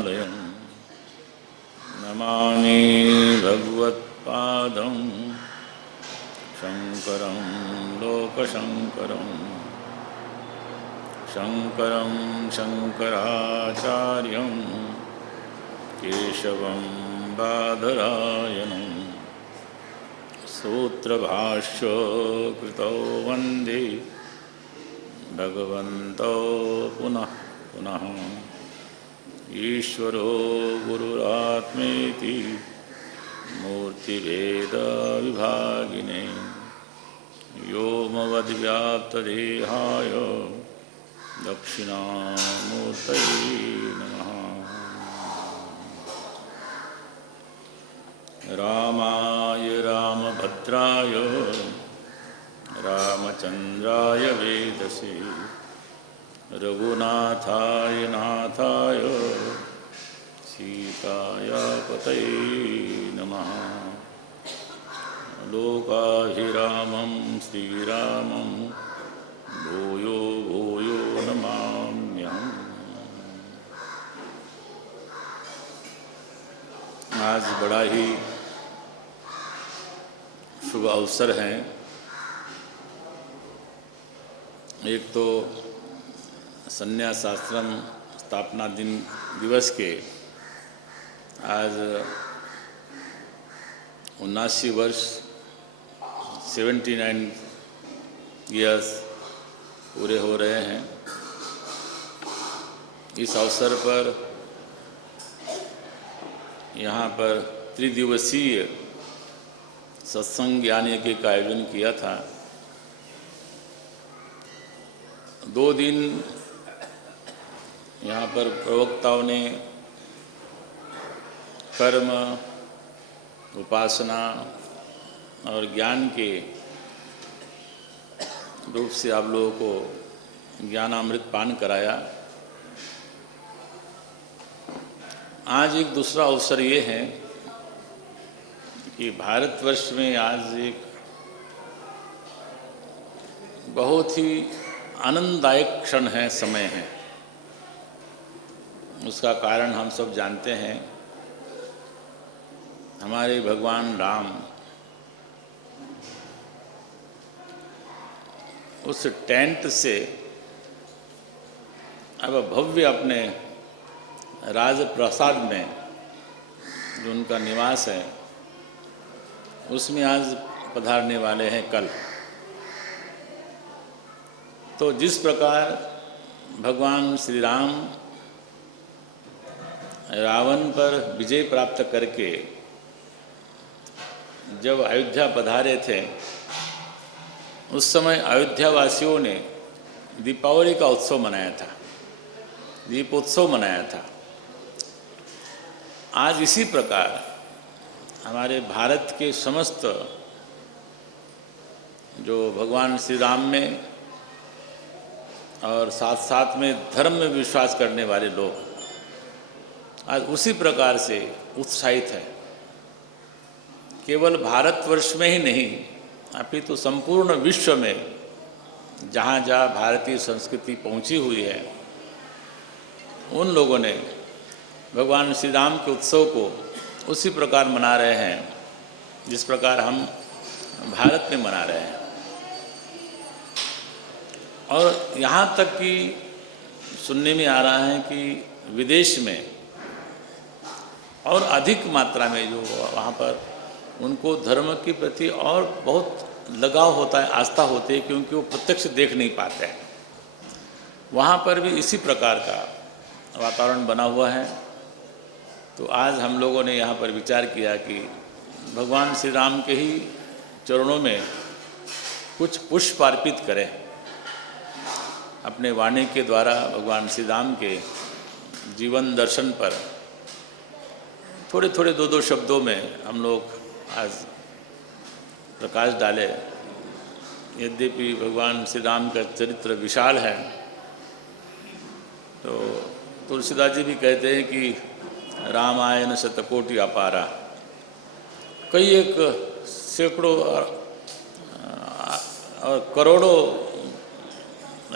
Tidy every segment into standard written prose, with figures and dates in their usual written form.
करुणालयं नमामि भगवत्पादं शङ्करं लोकशङ्करं शङ्करं शङ्कराचार्यं केशवं बादरायणं सूत्रभाष्य कृतौ वन्दे भगवन्तौ पुनः पुनः ईश्वरो गुरुरात्मेति मूर्तिभेदविभागिने व्योमवद्व्याप्तदेहाय दक्षिणामूर्तये नमः। रामाय रामभद्राय रामचन्द्राय वेदसे रघुनाथाय नाथाय सीताय पतये नमः। लोकाभिरामं श्रीरामं भूयो भूयो नमाम्यहम्। आज बड़ा ही शुभ अवसर है। एक तो संन्यास आश्रम स्थापना दिवस के आज 79 वर्ष 79 ईयर्स पूरे हो रहे हैं। इस अवसर पर यहाँ पर त्रिदिवसीय सत्संग ज्ञान यज्ञ का आयोजन किया था। 2 दिन यहाँ पर प्रवक्ताओं ने कर्म, उपासना और ज्ञान के रूप से आप लोगों को ज्ञानामृत पान कराया। आज एक दूसरा अवसर ये है कि भारतवर्ष में आज एक बहुत ही आनंददायक क्षण है, समय है। उसका कारण हम सब जानते हैं। हमारे भगवान राम उस टेंट से अब भव्य अपने राजप्रसाद में जो उनका निवास है उसमें आज पधारने वाले हैं कल। तो जिस प्रकार भगवान श्री राम रावण पर विजय प्राप्त करके जब अयोध्या पधारे थे, उस समय अयोध्या वासियों ने दीपावली का उत्सव मनाया था, दीपोत्सव मनाया था। आज इसी प्रकार हमारे भारत के समस्त जो भगवान श्री राम में और साथ साथ में धर्म में विश्वास करने वाले लोग आज उसी प्रकार से उत्साहित है। केवल भारतवर्ष में ही नहीं, अपितु संपूर्ण विश्व में जहाँ जहाँ भारतीय संस्कृति पहुँची हुई है, उन लोगों ने भगवान श्री राम के उत्सव को उसी प्रकार मना रहे हैं जिस प्रकार हम भारत में मना रहे हैं। और यहाँ तक कि सुनने में आ रहा है कि विदेश में और अधिक मात्रा में जो वहाँ पर उनको धर्म के प्रति और बहुत लगाव होता है, आस्था होती है, क्योंकि वो प्रत्यक्ष देख नहीं पाते हैं। वहाँ पर भी इसी प्रकार का वातावरण बना हुआ है। तो आज हम लोगों ने यहाँ पर विचार किया कि भगवान श्री राम के ही चरणों में कुछ पुष्प अर्पित करें। अपने वाणी के द्वारा भगवान श्री राम के जीवन दर्शन पर थोड़े थोड़े 2-2 शब्दों में हम लोग आज प्रकाश डाले। यद्यपि भगवान श्री राम का चरित्र विशाल है, तो तुलसीदास जी भी कहते हैं कि रामायण शतकोटि अपारा। कई एक सैकड़ों और करोड़ों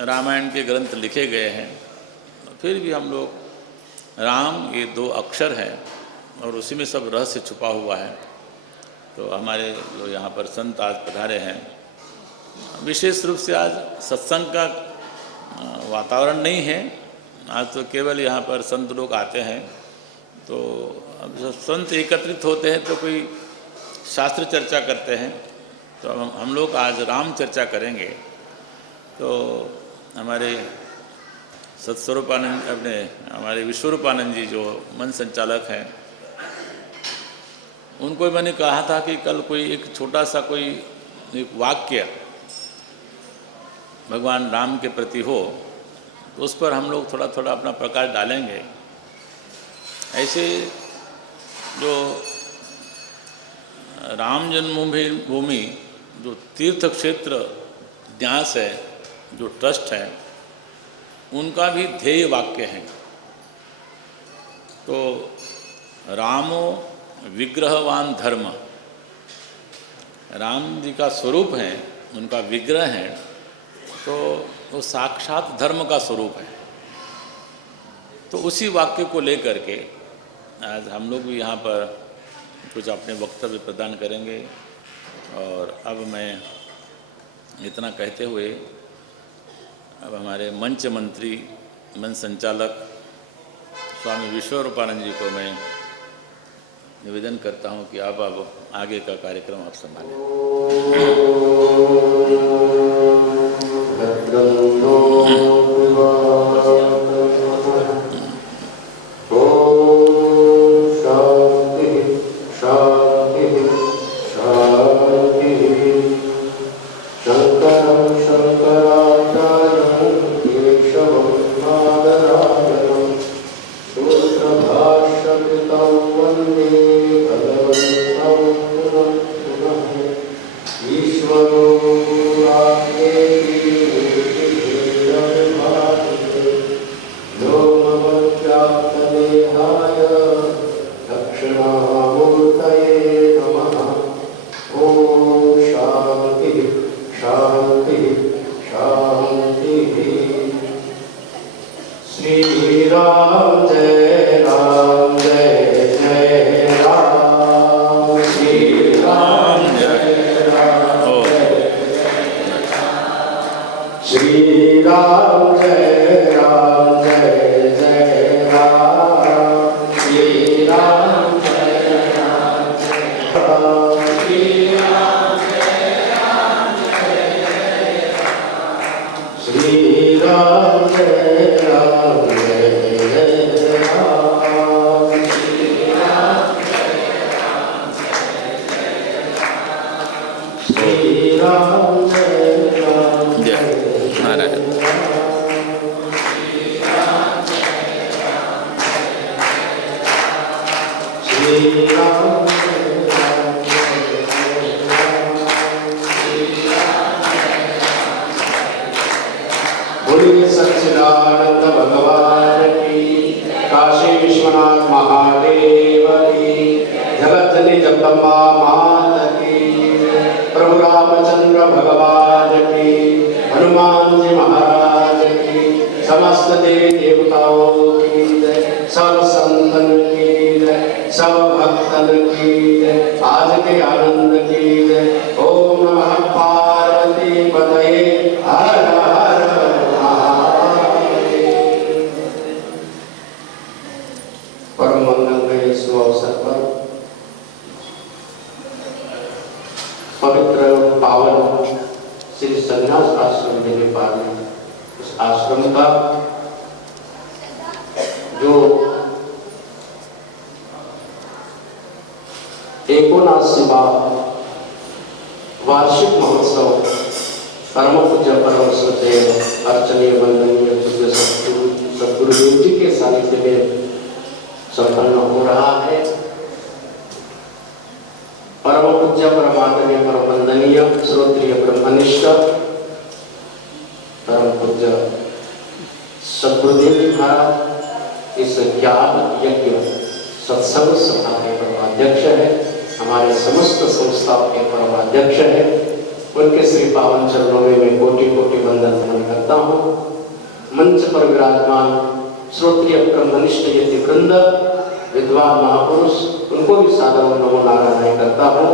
रामायण के ग्रंथ लिखे गए हैं, फिर भी हम लोग राम ये 2 अक्षर हैं और उसी में सब रहस्य छुपा हुआ है। तो हमारे जो यहाँ पर संत आज पधारे हैं, विशेष रूप से आज सत्संग का वातावरण नहीं है, आज तो केवल यहाँ पर संत लोग आते हैं। तो अब जब संत एकत्रित होते हैं तो कोई शास्त्र चर्चा करते हैं, तो हम लोग आज राम चर्चा करेंगे। तो हमारे सत्स्वरूपानंद हमारे विश्वरूपानंद जी जो मन संचालक हैं, उनको मैंने कहा था कि कल कोई एक छोटा सा कोई एक वाक्य भगवान राम के प्रति हो, तो उस पर हम लोग थोड़ा थोड़ा अपना प्रकाश डालेंगे। ऐसे जो राम जन्मभूमि जो तीर्थ क्षेत्र न्यास है, जो ट्रस्ट है, उनका भी ध्येय वाक्य है। तो रामो विग्रहवान धर्म, राम जी का स्वरूप है, उनका विग्रह है, तो वो साक्षात धर्म का स्वरूप है। तो उसी वाक्य को लेकर के आज हम लोग भी यहाँ पर कुछ अपने वक्तव्य प्रदान करेंगे। और अब मैं इतना कहते हुए अब हमारे मंच मंत्री मन संचालक स्वामी विश्वरूपानंद जी को मैं निवेदन करता हूँ कि आप अब आगे का कार्यक्रम आप संभालें। श्रोत्रिय ब्रह्मनिष्ठ यति वृंद, विद्वान महापुरुष, उनको भी सादर नमो नारायण करता हूँ।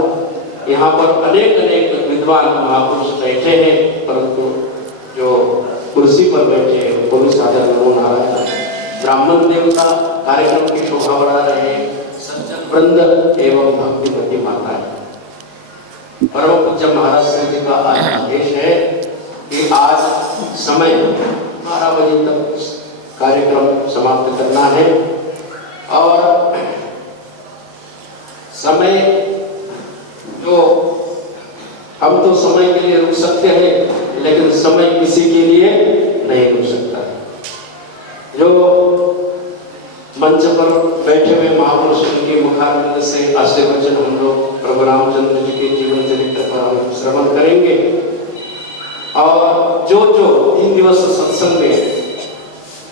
यहाँ पर अनेक अनेक विद्वान महापुरुष बैठे हैं, परंतु जो कुर्सी पर बैठे हैं उनको भी सादर नमो नारायण। ब्राह्मण देवता कार्यक्रम की शोभा बढ़ा रहे हैं, सज्जन वृंद एवं भक्तिमती माताएं। परम पूज्य महाराज श्री जी का आज आदेश है कि आज समय 12 बजे तक कार्यक्रम समाप्त करना है और समय जो हम तो समय के लिए रुक सकते हैं, लेकिन समय किसी के लिए नहीं रुक सकता है। जो मंच पर बैठे हुए महापुरुष उनके मुखारविंद से आशीर्वचन हम लोग प्रभु रामचंद्र जी के जीवन चरित्र पर हम श्रवण करेंगे। और जो 3 दिवस सत्संग में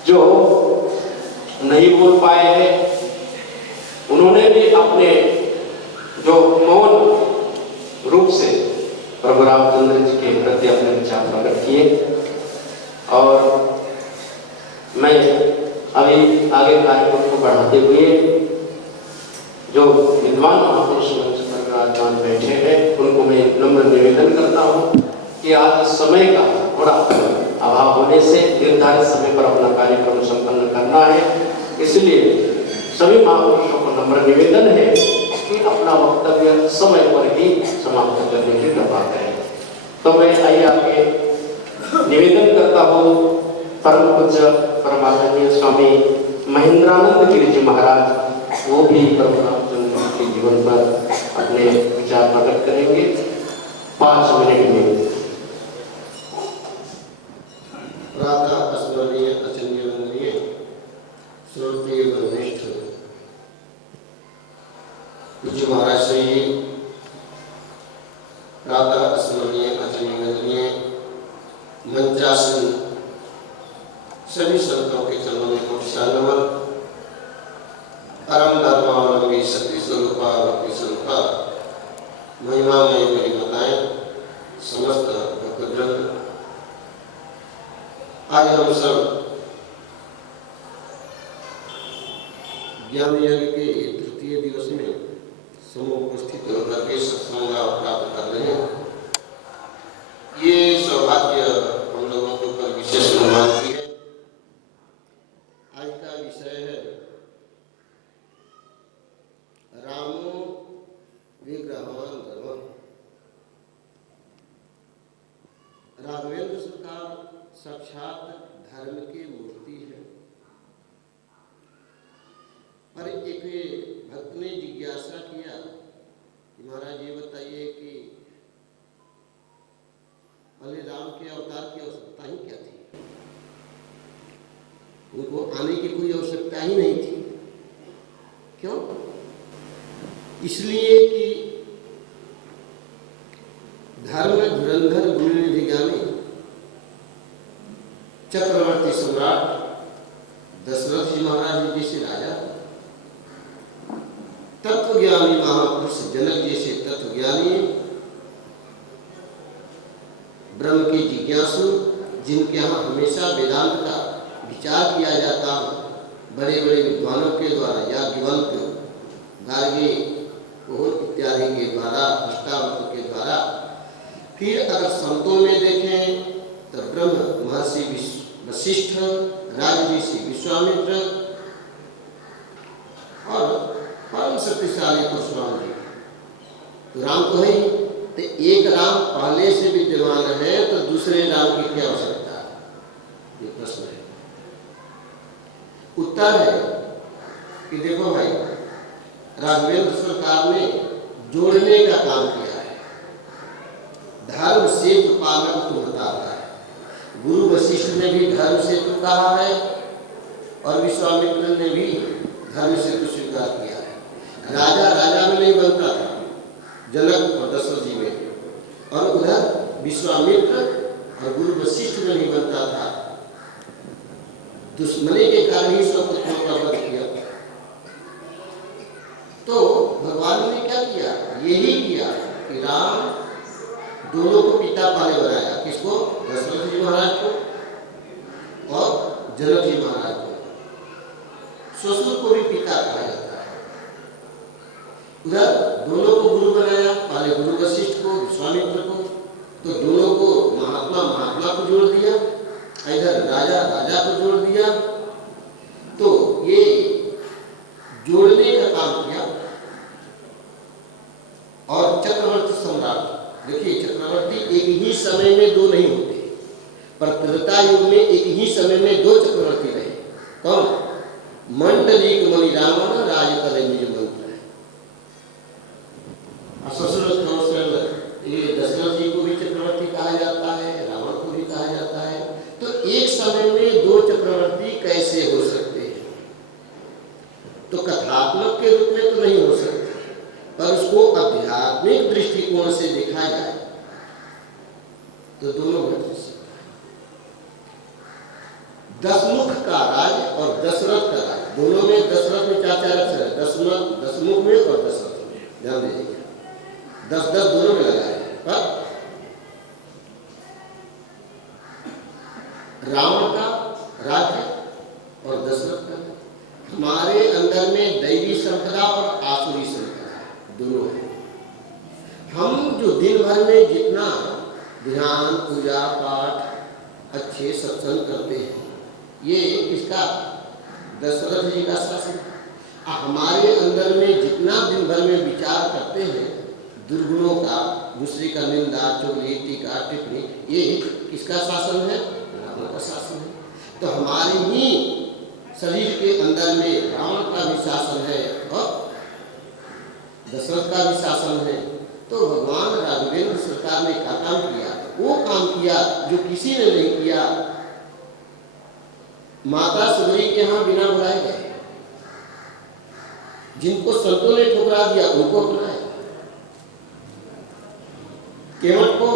जो नहीं बोल पाए हैं, उन्होंने भी अपने जो मौन रूप से प्रभु रामचंद्र जी के प्रति अपने विचार प्रकट किए। और मैं अभी आगे कार्यक्रम को बढ़ाते हुए जो विद्वान महापुरुष मंच पर विराजमान बैठे हैं उनको मैं नम्र निवेदन करता हूँ कि आज समय का थोड़ा अभाव होने से निर्धारित समय पर अपना कार्यक्रम संपन्न करना है। इसलिए सभी महापुरुषों को नम्र निवेदन है कि अपना वक्तव्य समय पर ही समाप्त करने की कृपा करें। तो मैं आइए आगे निवेदन करता हूँ परम पूज्य परमादरणीय स्वामी महेंद्रानंद गिरि जी महाराज, वो भी प्रभु रामचंद्र के जीवन पर अपने विचार प्रकट करेंगे 5 मिनट में। प्रातः स्मरणीय अचिन्त्य वंदनीय श्रोत्रिय ब्रह्मनिष्ठ पूज्य महाराज श्री जी, प्रातः स्मरणीय अचिन्त्य वंदनीय मंचासन सभी संतों के चरणों में कोटि नमन। परम धर्मावलंबी शक्ति स्वरूपा भक्ति स्वरूपा महिमामयी मेरी माताएं, समस्त भक्तवृंद, आज हम सब ज्ञान यज्ञ के तृतीय दिवस में समुपस्थित होकर के सत्संग लाभ प्राप्त कर रहे हैं। ये सौभाग्य हम लोगों के ऊपर विशेष अनुमान की है। आज का विषय है रामो विग्रहवान धर्म। राघवेंद्र सरकार साक्षात धर्म की मूर्ति है। पर एक भक्त ने जिज्ञासा किया कि महाराज ये बताइए कि भले राम के अवतार की आवश्यकता ही क्या थी? उनको आने की कोई आवश्यकता ही नहीं थी। क्यों? इसलिए कि धर्म धुरंधर गुणनिधिगामी चक्रवर्ती सम्राट दशरथ जी महाराज जैसे राजा, तत्वज्ञानी महापुरुष जनक जैसे तत्वज्ञानी, ब्रह्म के जिज्ञासु, जिनके यहाँ हमेशा वेदांत का विचार किया जाता है, बड़े बड़े विद्वानों के द्वारा, याज्ञवल्क्य, गार्गी, कोहर इत्यादि के द्वारा, अष्टावक्र के द्वारा। फिर अगर संतों में देखें तो ब्रह्म महर्षि वशिष्ठ, राजऋषि विश्वामित्र और परम शक्तिशाली परशुराम जी। तो राम तो है ही, तो एक राम पहले से विद्यमान है तो दूसरे राम की क्या आवश्यकता है? ये प्रश्न है। उत्तर है कि देखो भाई, राघवेंद्र सरकार ने जोड़ने का काम किया है। धर्म सेतु पालक तो बता रहा है। गुरु वशिष्ठ ने भी धर्म सेतु कहा है और विश्वामित्र ने भी धर्म सेतु स्वीकार किया है। राजा राजा में नहीं बनता था, जनक और दशरथ जी में, और उधर विश्वामित्र और गुरु वशिष्ठ में नहीं बनता था। दुश्मनी के कारण ही सब पुत्रों का वध किया। तो भगवान ने क्या किया? यही किया कि राम दोनों को पिता पहले बनाया। किसको? दशरथ जी महाराज को और जनक जी महाराज को। ससुर को भी पिता कहा जाता है। उधर दोनों को गुरु बनाया, पहले गुरु वशिष्ठ को, विश्वामित्र को, तो दोनों को महात्मा को जोड़ दिया, इधर राजा को जोड़ दिया। तो ये जोड़ने का काम किया। और चक्रवर्ती सम्राट, देखिए चक्रवर्ती एक ही समय में दो नहीं होते, पर त्रेता युग में एक ही समय में दो चक्रवर्ती रहे। कौन? मंडलिक मणि रावण राज करे निज मंत्र। ससुर ये दशरथ जी को भी चक्रवर्ती कहा जाता है, रावण को भी कहा जाता है। तो एक समय में दो चक्रवर्ती कैसे हो सकते हैं? तो कथात्मक के रूप में तो नहीं हो सकते, पर उसको आध्यात्मिक दृष्टिकोण से देखा जाए तो दोनों घट सकते हैं। दशमुख का राज और दशरथ का राज, दोनों में दशरथ में 4 अक्षर है, दशमुख में और दशरथ में, ध्यान दीजिएगा। 10 दोनों में लगा है। पर रावण का राज्य और दशरथ का, हमारे अंदर में दैवी संपदा और आसुरी संपदा दोनों है। हम जो दिन भर में जितना ध्यान, पूजा पाठ, अच्छे सत्संग करते हैं, ये किसका? दशरथ जी का शासन। हमारे अंदर में जितना दिन भर में विचार करते हैं दुर्गुणों का, दूसरे का निंदा, चुगली, टीका, टिप्पणी, ये किसका शासन है? रावण का शासन है। तो हमारे ही शरीर के अंदर में रावण का भी शासन है और दशरथ का भी शासन है। तो भगवान राघवेंद्र सरकार ने क्या काम किया? वो काम किया जो किसी ने नहीं किया। माता सुंदरी के यहाँ बिना बुलाए गए, जिनको संतों ने ठुकरा दिया उनको अपनाया। केवट को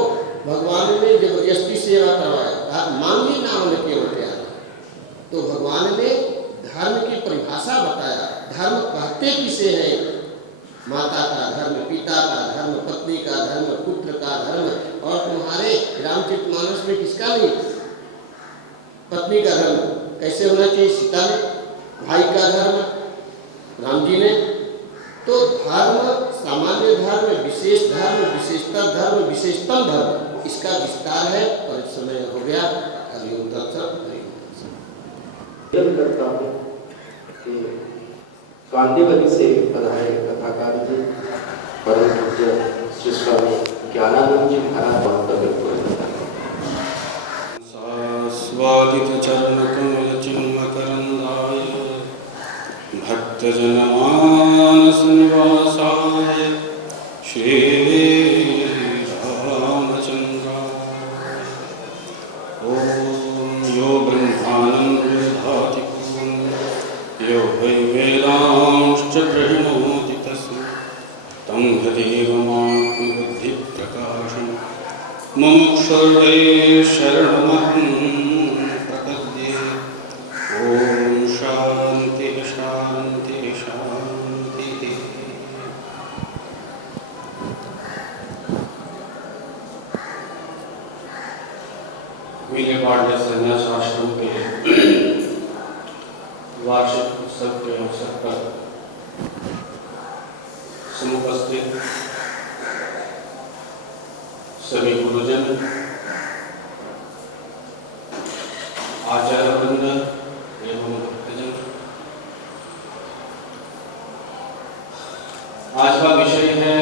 भगवान ने जबरदस्ती सेवा करवाया, मांगी नाम ने केवट आया। तो भगवान ने धर्म की परिभाषा बताया। धर्म कहते किसे है? माता का धर्म, पिता का धर्म, पत्नी का धर्म, पुत्र का धर्म। और तुम्हारे रामचरितमानस में किसका नहीं? पत्नी का धर्म कैसे होना चाहिए? सीता ने। भाई का धर्म राम जी ने। तो धर्म, सामान्य धर्म, विशेष धर्म, विशेषतर धर्म, विशेषतम धर्म, इसका विस्तार है। और इस समय हो गया हरिओम तत्सत। करता हूँ कि कांदीवली से पधारे कथाकार जी परम पूज्य श्री स्वामी ज्ञानानंद जी महाराज वक्तव्य स्वादित चरण कमल चिन्मकरंदाय भक्तजनमानस निवासाय श्री रामचंद्राय। ओम यो ब्रह्मानंद दधाति पूर्णं यो वै वेदांश्च गृह्णाति तस्मै तं हरिर्मात्मबुद्धिप्रकाशं मुमुक्षुर्वै शरणमहं प्रपद्ये। ओम शांति शांति शांति। विले पांडे संन्यास आश्रम के वार्षिक उत्सव के अवसर पर समुपस्थित सभी गुरुजन, आचार्य वृंद एवं भक्तजन, आज का विषय है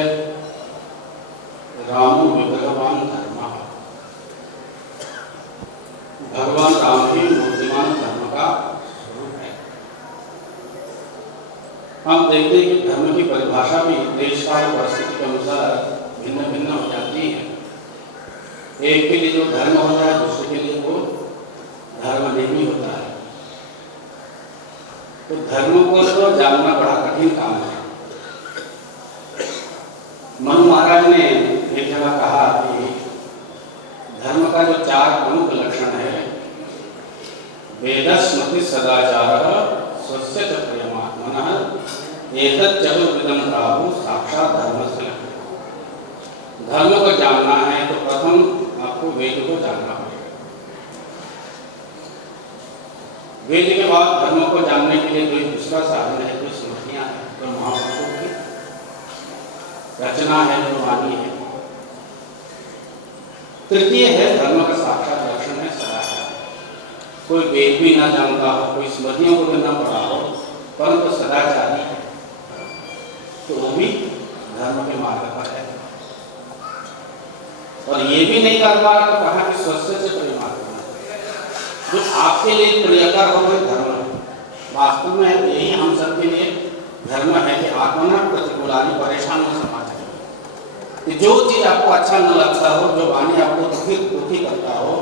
रामो विभगवान धर्म। भगवान राम ही मूर्तिमान धर्म का स्वरूप है। हम देखते हैं कि धर्म की परिभाषा भी देश काल परिस्थिति के अनुसार भिन्न भिन्न हो जाती है। एक के लिए जो धर्म होता है, दूसरे के लिए वो धर्म नहीं होता है। तो धर्म को तो जानना बड़ा कठिन काम है। मनु महाराज ने एक जगह कहा कि धर्म का जो 4 प्रमुख लक्षण है, वेदस्मृति सदाचार स्वस्य च प्रियमात्मनः एतत् चतुर्विधं प्राहु साक्षात् धर्मस्य लक्षणम्। धर्म को जानना है तो प्रथम आपको वेद को जानना पड़ेगा। वेद के बाद धर्म को जानने के लिए 2 दूसरा साधन है, कोई स्मृतियाँ हैं, कोई महापुरुषों की रचना है, जो वाणी है। तृतीय है धर्म का साक्षात दर्शन है, सदाचार। कोई वेद भी ना जानता हो, कोई स्मृतियों को भी ना पढ़ा हो, परंतु सदाचारी है, तो वो भी धर्म के मार्ग पर है। और ये भी नहीं कर पा तो कहा कि स्वस्थ से परिमाण करना, जो आपके लिए प्रियकर हो वही धर्म है। वास्तव में यही हम सबके लिए धर्म है कि आत्मा प्रतिकूलानी परेशान हो समाज कि जो चीज आपको अच्छा न लगता हो, जो वाणी आपको दुखी करता हो,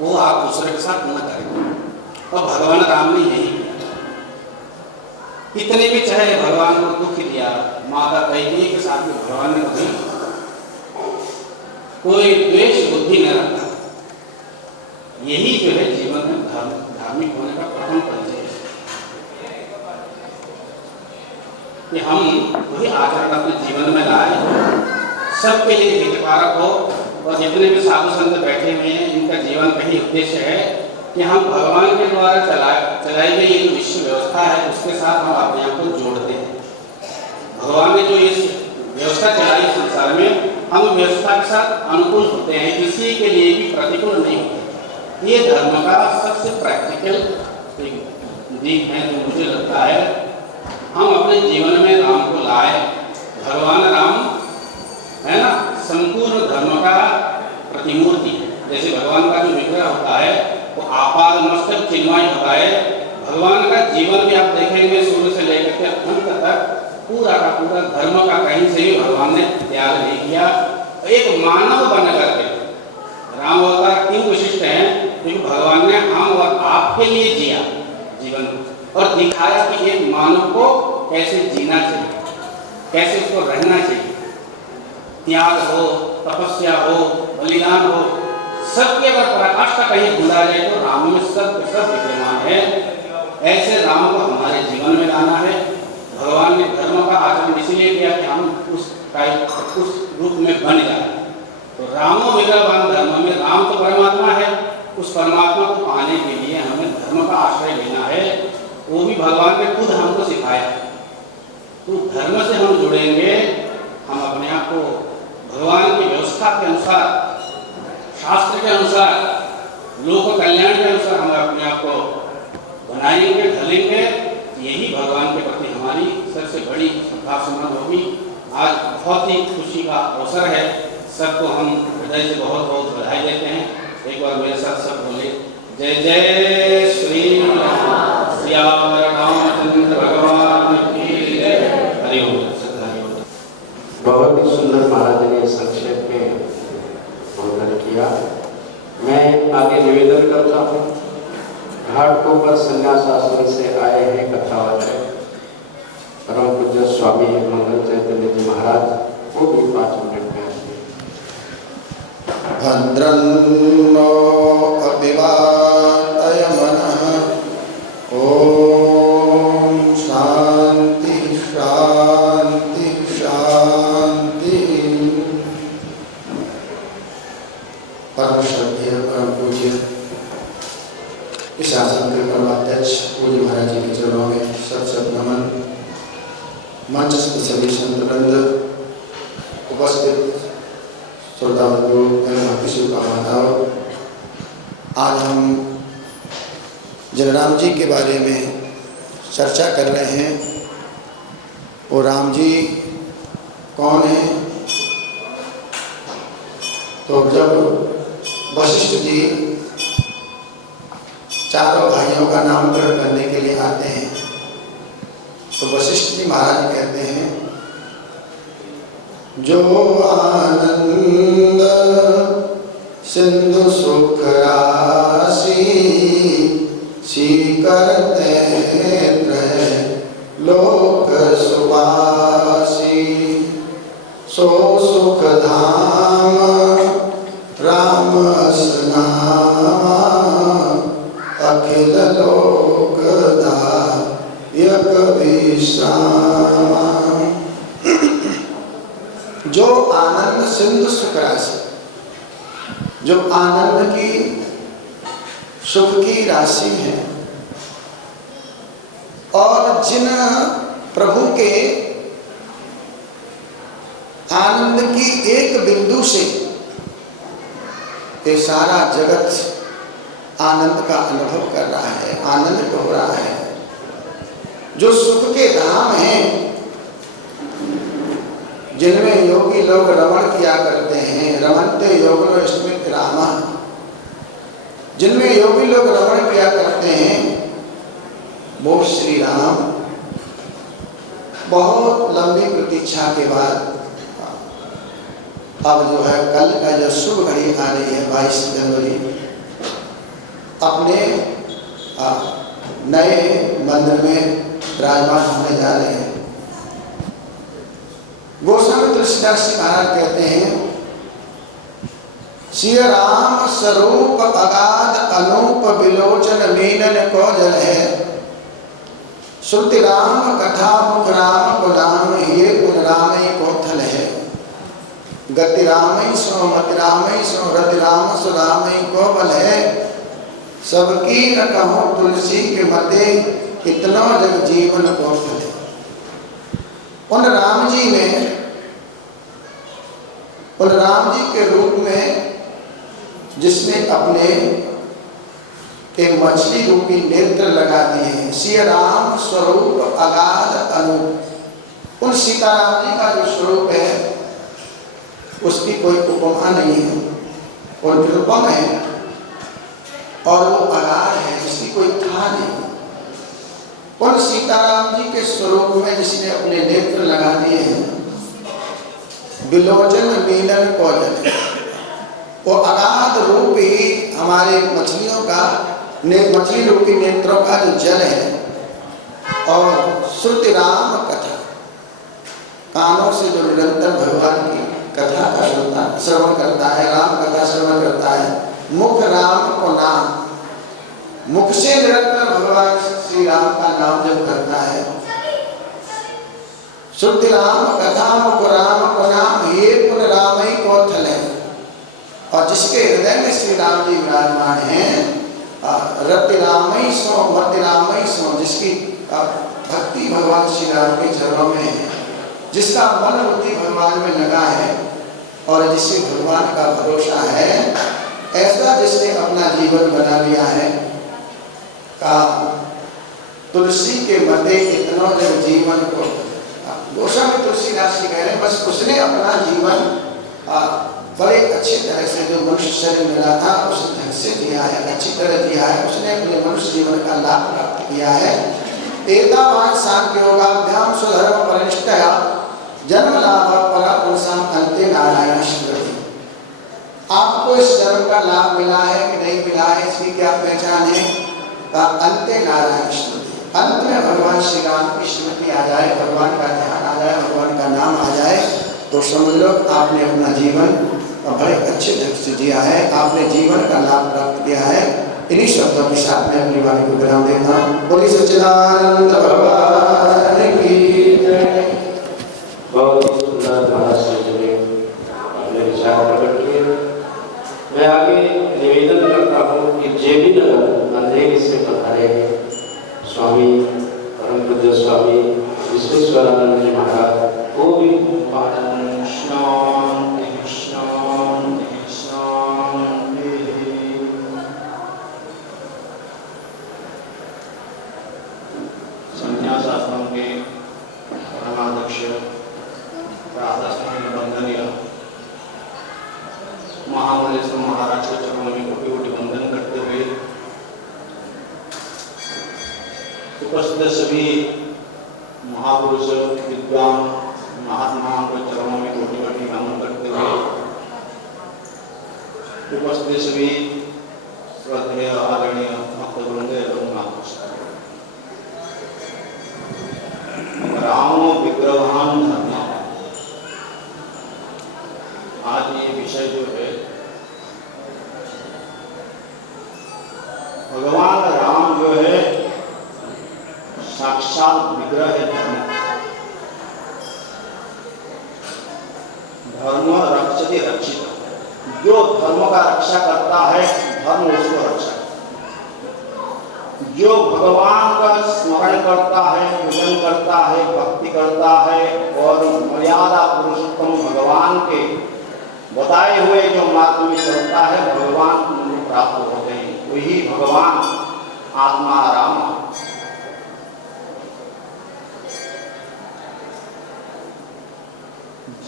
वो आप दूसरे के साथ न करें। और भगवान राम ने यही किया। कितने भी चाहे भगवान को दुख दिया, माता कैकेयी के साथ भी भगवान ने कभी कोई द्वेष बुद्धि न रखा। यही जो है जीवन में धार्मिक होने का प्रथम परिचय है कि हम वही आचरण अपने जीवन में लाए, सबके लिए हितकारक हो। और जितने भी साधु संत बैठे हुए हैं, इनका जीवन का ही उद्देश्य है कि हम भगवान के द्वारा चलाई गई ये जो विश्व व्यवस्था है, उसके साथ हम अपने आप को जोड़ते हैं। भगवान ने जो इस व्यवस्था चलाई संसार में, हम व्यवस्था के साथ अनुकूल होते हैं, किसी के लिए भी प्रतिकूल नहीं होते। ये धर्म का सबसे प्रैक्टिकल दिक है जो मुझे लगता है। हम अपने जीवन में राम को लाए। भगवान राम है ना, संपूर्ण धर्म का प्रतिमूर्ति है। जैसे भगवान का जो विग्रह होता है वो आपाद मस्तक चिन्मय होता है। भगवान का जीवन भी आप देखेंगे, शुरू से लेकर के अंत तक पूरा का पूरा धर्म का कहीं से भी भगवान ने त्याग नहीं किया। एक मानव बन करके राम अवतार क्यों विशिष्ट है? क्योंकि भगवान ने हम और आपके लिए जिया जीवन और दिखाया कि एक मानव को कैसे जीना चाहिए, कैसे उसको रहना चाहिए। त्याग हो, तपस्या हो, बलिदान हो, सबकी अगर पराकाष्ठा कहीं भूला जाए तो राम में सब विद्यमान है। ऐसे राम को हमारे जीवन में लाना है। भगवान ने धर्म का आचरण इसलिए किया कि हम उस रूप में बन जाए। तो रामो विग्रहवान धर्म में, राम तो परमात्मा है, उस परमात्मा को पाने के लिए हमें धर्म का आश्रय लेना है। वो भी भगवान ने खुद हमको सिखाया। तो धर्म से हम जुड़ेंगे, हम अपने आप को भगवान की व्यवस्था के अनुसार, शास्त्र के अनुसार, लोक कल्याण के अनुसार हम अपने आप को बनाएंगे, ढलेंगे। यही भगवान के प्रति हमारी सबसे बड़ी श्रद्धा सुमन होगी। आज बहुत ही खुशी का अवसर है। सबको हम हृदय से बहुत बहुत बधाई देते हैं। एक बार मेरे साथ सब बोले, जय जय श्री श्याम रामचंद्र भगवान की जय। हरि ओम। बहुत ही सुंदर महाराज ने संक्षेप में वर्णन किया। मैं आगे निवेदन करता हूँ, घाटों पर संन्यास आश्रम से आए हैं कथावाचक परम पूज्य स्वामी मंगल चैतन्य जी महाराज, वो भी 5 मिनट में आते हैं। भद्रन्नो अभिवादय मनः। ओम शांति शांति शांति। परम श्रद्धेय परम पूज्य इस आश्रम के परमाध्यक्ष पूज्य महाराज जी के चरणों में सत नमन। मंचस्थ सभी संतवृंद, उपस्थित श्रोताबंधु एवं भक्ति शुभकामनाओं, आज हम जन राम जी के बारे में चर्चा कर रहे हैं। वो राम जी कौन है? तो जब वशिष्ठ जी चारों भाइयों का नामकरण करने के लिए आते हैं तो वशिष्ठ जी महाराज कहते हैं, जो आनंद सिंधु सुख राशि करते लोक सुवासी, सो सुख धाम राम नामा अखिल लोकदा यक विश्राम। जो आनंद सिंधु सुख राशि, जो आनंद की सुख की राशि है, और जिन प्रभु के आनंद की एक बिंदु से ये सारा जगत आनंद का अनुभव कर रहा है, आनंदित हो रहा है। जो सुख के धाम हैं, जिनमें योगी लोग रमण किया करते हैं, रमन्ते योगिनो स्मृति रामा, जिनमें योगी लोग रमण किया करते हैं, वो श्री राम बहुत लंबी प्रतीक्षा के बाद अब जो है कल का जो शुभ घड़ी आ रही है 22 जनवरी, अपने नए मंदिर में विराजमान होने जा रहे हैं। गोस्वामी तुलसीदास जी महाराज कहते हैं, श्री राम स्वरूप अगाध अनूप विलोचन मीनन को जल है, श्रुति राम कथा मुख राम गुलाम ये गुण राम को थल है, गति रामई सो मति रामई सो रति राम सो रामई को बल है, सबकी न कहो तुलसी के मते इतना जग जीवन को फले। उन राम जी ने, उन राम जी के रूप में जिसने अपने एक मछली रूपी नेत्र लगा दिए हैं, श्री राम स्वरूप अगाध अनूप, उन सीताराम जी का जो स्वरूप है उसकी कोई उपमा नहीं है, और निरुपम है और वो अगाध है, इसकी कोई था नहीं। उन सीताराम जी के स्वरूप में जिसने अपने नेत्र लगा दिए हैं, विलोचन मीनन कौजल, वो अगाध रूप ही हमारे मछलियों का मछली रूपी नेत्रों का जो जल है, और श्रुति राम कथा, कानों से जो निरंतर भगवान की कथा का श्रवण करता है, राम कथा श्रवण करता है, मुख राम को नाम, मुख से निरंतर भगवान श्री राम का नाम जब करता है, शुद्ध राम कथा मुख राम को नाम ये पुन राम ही को थल है। और जिसके हृदय में श्री राम जी विराजमान हैं, रति रामई सो मति रामई सो, जिसकी भक्ति भगवान श्री राम के चरणों में है, जिसका मन बुद्धि भगवान में लगा है और जिसे भगवान का भरोसा है, ऐसा जिसने अपना जीवन बना लिया है, का तुलसी के मते इतना जब जीवन को, गोस्वामी तुलसीदास जी कह रहे हैं, बस उसने अपना जीवन बड़े अच्छी तरह से, जो मनुष्य शरीर मिला था उस ढंग से जिया है, अच्छी तरह जिया है, उसने अपने मनुष्य जीवन का लाभ प्राप्त किया है। एतावान सांख्य योगाभ्याम स्वधर्म परिनिष्ठया जन्म लाभ परा पुरुषाम अंते नारायण स्मृति। आपको इस जन्म का लाभ मिला है कि नहीं मिला है, इसकी क्या पहचान है? का अंते नारायण स्मृति, अंत में भगवान श्री राम की स्मृति आ जाए, भगवान का ध्यान आ जाए, भगवान का नाम आ जाए, तो समझ लो आपने अपना जीवन बड़े अच्छे ढंग से जिया है, आपने जीवन का लाभ प्राप्त किया है। इन्हीं शब्दों के साथ में अपनी वाणी को विराम देता हूँ। बोलिए सच्चिदानंद भगवान की जय। बहुत ही सुंदर भाषा से जुड़े अपने विचार प्रकट किए। मैं आगे निवेदन करता हूँ कि जेबी नगर अंधेरे से पधारे स्वामी परम पूज्य स्वामी विश्वेश्वरानंद जी महाराज, वो भी संन्यास आश्रम के परमाध्यक्ष राधास्वामी वंदनीय महामलेश्वर महाराज के चरणों में कोटि कोटि वंदन करते हुए उपस्थित सभी महापुरुष विद्वान महात्माओं के चरणों में कोटि कोटि नमन करते हुए उपस्थित सभी श्रद्धेय आदरणीय भक्तवृंद एवं महापुरुष, रामो विग्रहान धर्म, आज ये विषय जो है भगवान राम जो है साक्षात विग्रह है धर्म। धर्म रक्षति रक्षित, जो धर्म का रक्षा करता है धर्म उसको रक्षा। जो भगवान का स्मरण करता है, पूजन करता है, भक्ति करता है और मर्यादा पुरुषोत्तम भगवान के बताए हुए जो मार्ग में चलता है, भगवान को प्राप्त होते हैं। वही भगवान आत्मा राम।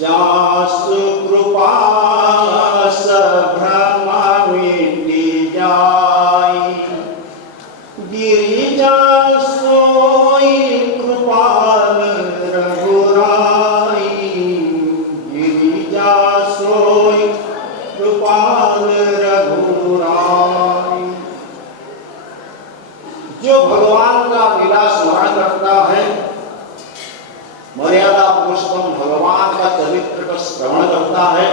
जासु कृपा भ्रम मिटि जाई, गिरिजा सोई कृपाल रघुराई, गिरिजा सोई कृपाल रघुराई। जो भगवान का लीला स्मरण करता है, मर्यादा पुरुषोत्तम भगवान का चरित्र का श्रवण करता है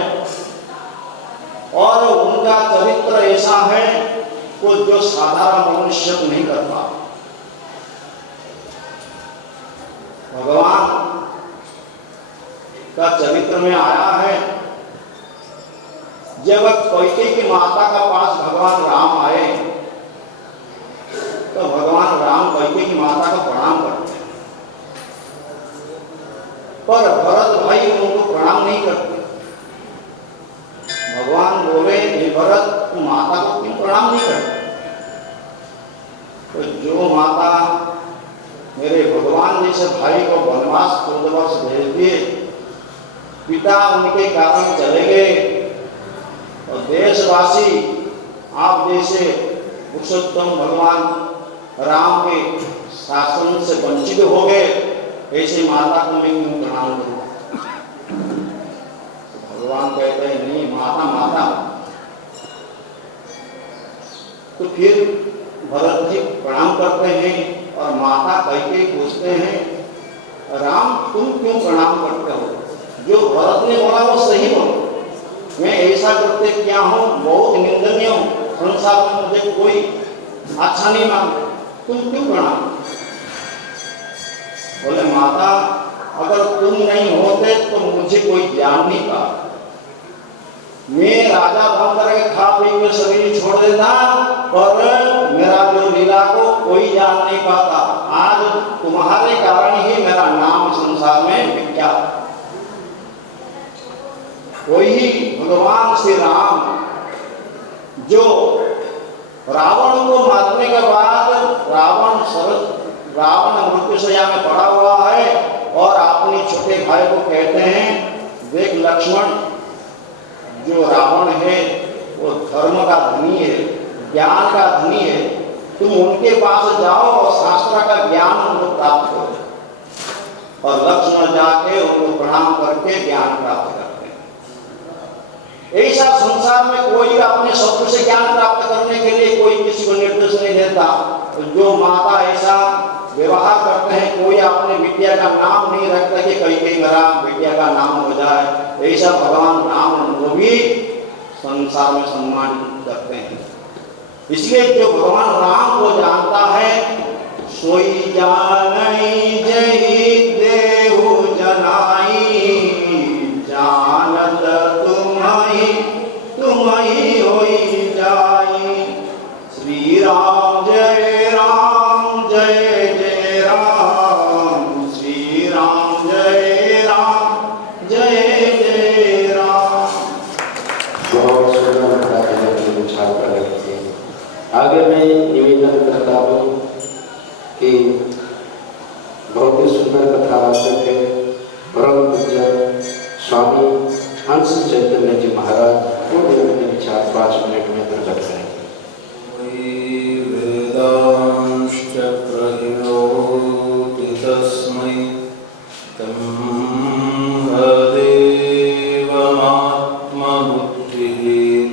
और उनका चरित्र ऐसा है को जो साधारण मनुष्य नहीं करता। भगवान का चरित्र में आया है, जब कैकेयी की माता का पास भगवान राम आए तो भगवान राम कैकेयी की माता का प्रणाम करते हैं, पर भरत भाई उनको प्रणाम नहीं करते। भगवान बोले, हे भरत, तू माता को क्यों प्रणाम नहीं करते? तो जो माता मेरे भगवान जैसे भाई को वनवास 14 वर्ष भेज दिए, पिता उनके कारण चले गए और देशवासी आप जैसे पुरुषोत्तम भगवान राम के शासन से वंचित हो गए, ऐसे माता को मैं क्यों प्रणाम करूं? भगवान कहते हैं नहीं, माता माता। तो फिर भरत जी प्रणाम करते हैं और माता कैकेयी पूछते हैं, राम तुम क्यों प्रणाम करते हो? जो भरत ने बोला वो सही बोलो, मैं ऐसा करते क्या हूँ, बहुत निंदनीय हूँ, संसार में मुझे कोई अच्छा नहीं मानते, तुम क्यों प्रणाम? बोले माता, अगर तुम नहीं होते तो मुझे कोई जान नहीं पाता। मैं राजा बन करके खा पी के शरीर छोड़ देता, पर मेरा जो लीला को कोई जान नहीं पाता। आज तुम्हारे कारण ही मेरा नाम संसार में विख्यात। वही भगवान श्री राम जो रावण को मारने के बाद रावण मृत्युशैया में पड़ा हुआ है और अपने छोटे भाई को कहते हैं, देख लक्ष्मण, जो रावण है वो धर्म का धनी है, ज्ञान का धनी है, तुम उनके पास जाओ और शास्त्र का ज्ञान उनको प्राप्त करो। और लक्ष्मण जाके उनको प्रणाम करके ज्ञान प्राप्त करते हैं। ऐसा संसार में कोई अपने शत्रु से ज्ञान प्राप्त करने के लिए कोई किसी को निर्देश नहीं देता। तो जो माता ऐसा व्यवहार करते हैं, कोई अपने बिटिया का नाम नहीं रखता कि कैकेयी मेरा बिटिया का नाम हो जाए, ऐसा भगवान राम को भी संसार में सम्मान करते हैं। इसलिए जो भगवान राम को जानता है, सोई जानई जहि देहु जनाई, जानत तुम्हि होई जाई। श्री राम जय राम जय जय राम, श्री राम जय जय राम। बहुत सुंदर विचार कर रहे थे। आगे मैं निवेदन करता हूँ कि बहुत ही सुंदर कथा वाचक है परम पूज्य स्वामी हंस चैतन्य जी महाराज, वो निवेदन विचार 5 मिनट में प्रकट करेंगे। वेदांश्च प्रहिणोति तस्मै तदेवमात्मबुद्धिः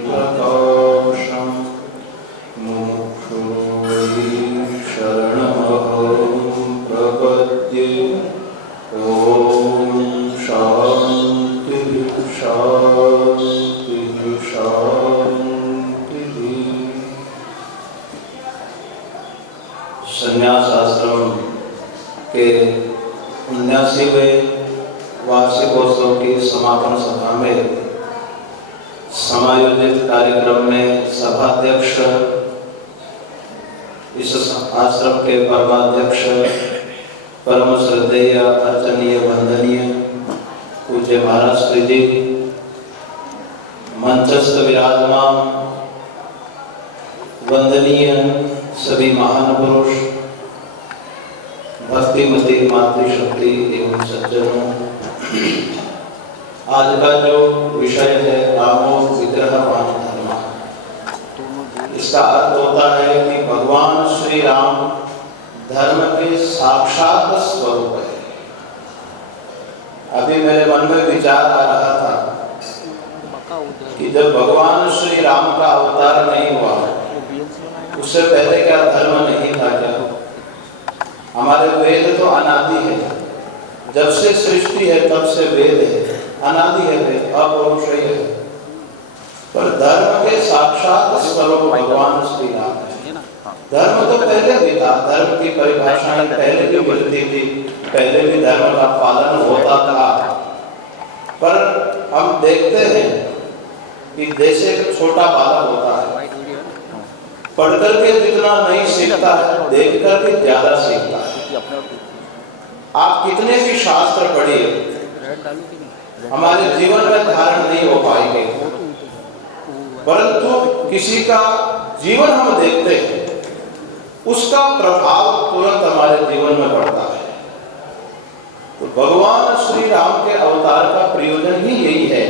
प्रकाशम् मुमुक्षुर्वै शरणमहं प्रपद्ये। ॐ शान्तिः शान्तिः शान्तिः। संन्यास आश्रम के 79वें वार्षिकोत्सव की समापन सभा में समायोजित कार्यक्रम में सभाध्यक्ष इस आश्रम के परमाध्यक्ष, परम श्रद्धेय, अर्चनीय, वंदनीय पूज्य महाराज श्री जी, मंचस्थ विराजमान वंदनीय सभी महान पुरुष, भक्तिमती मातृशक्ति एवं सज्जनों, आज का जो विषय है रामो विग्रहवान धर्म, इसका अर्थ होता है कि भगवान श्री राम धर्म के साक्षात स्वरूप है। अभी मेरे मन में विचार आ रहा था कि जब भगवान श्री राम का अवतार नहीं हुआ, उससे पहले क्या धर्म नहीं था क्या? हमारे वेद तो अनादि है, जब से सृष्टि है तब से वेद है, अनादि है वेद, अपौरुषेय है। पर धर्म के साक्षात स्वरूप भगवान श्री राम है। धर्म तो पहले भी था, धर्म की परिभाषाएं पहले भी मिलती थी, पहले भी धर्म का पालन होता था। पर हम देखते हैं कि जैसे एक छोटा बालक होता है, पढ़कर के जितना नहीं सीखता है, देख कर के ज्यादा सीखता है। आप कितने भी शास्त्र पढ़िए, हमारे जीवन में धारण नहीं हो पाएंगे, परंतु किसी का जीवन हम देखते हैं, उसका प्रभाव तुरंत हमारे जीवन में पड़ता है। तो भगवान श्री राम के अवतार का प्रयोजन ही यही है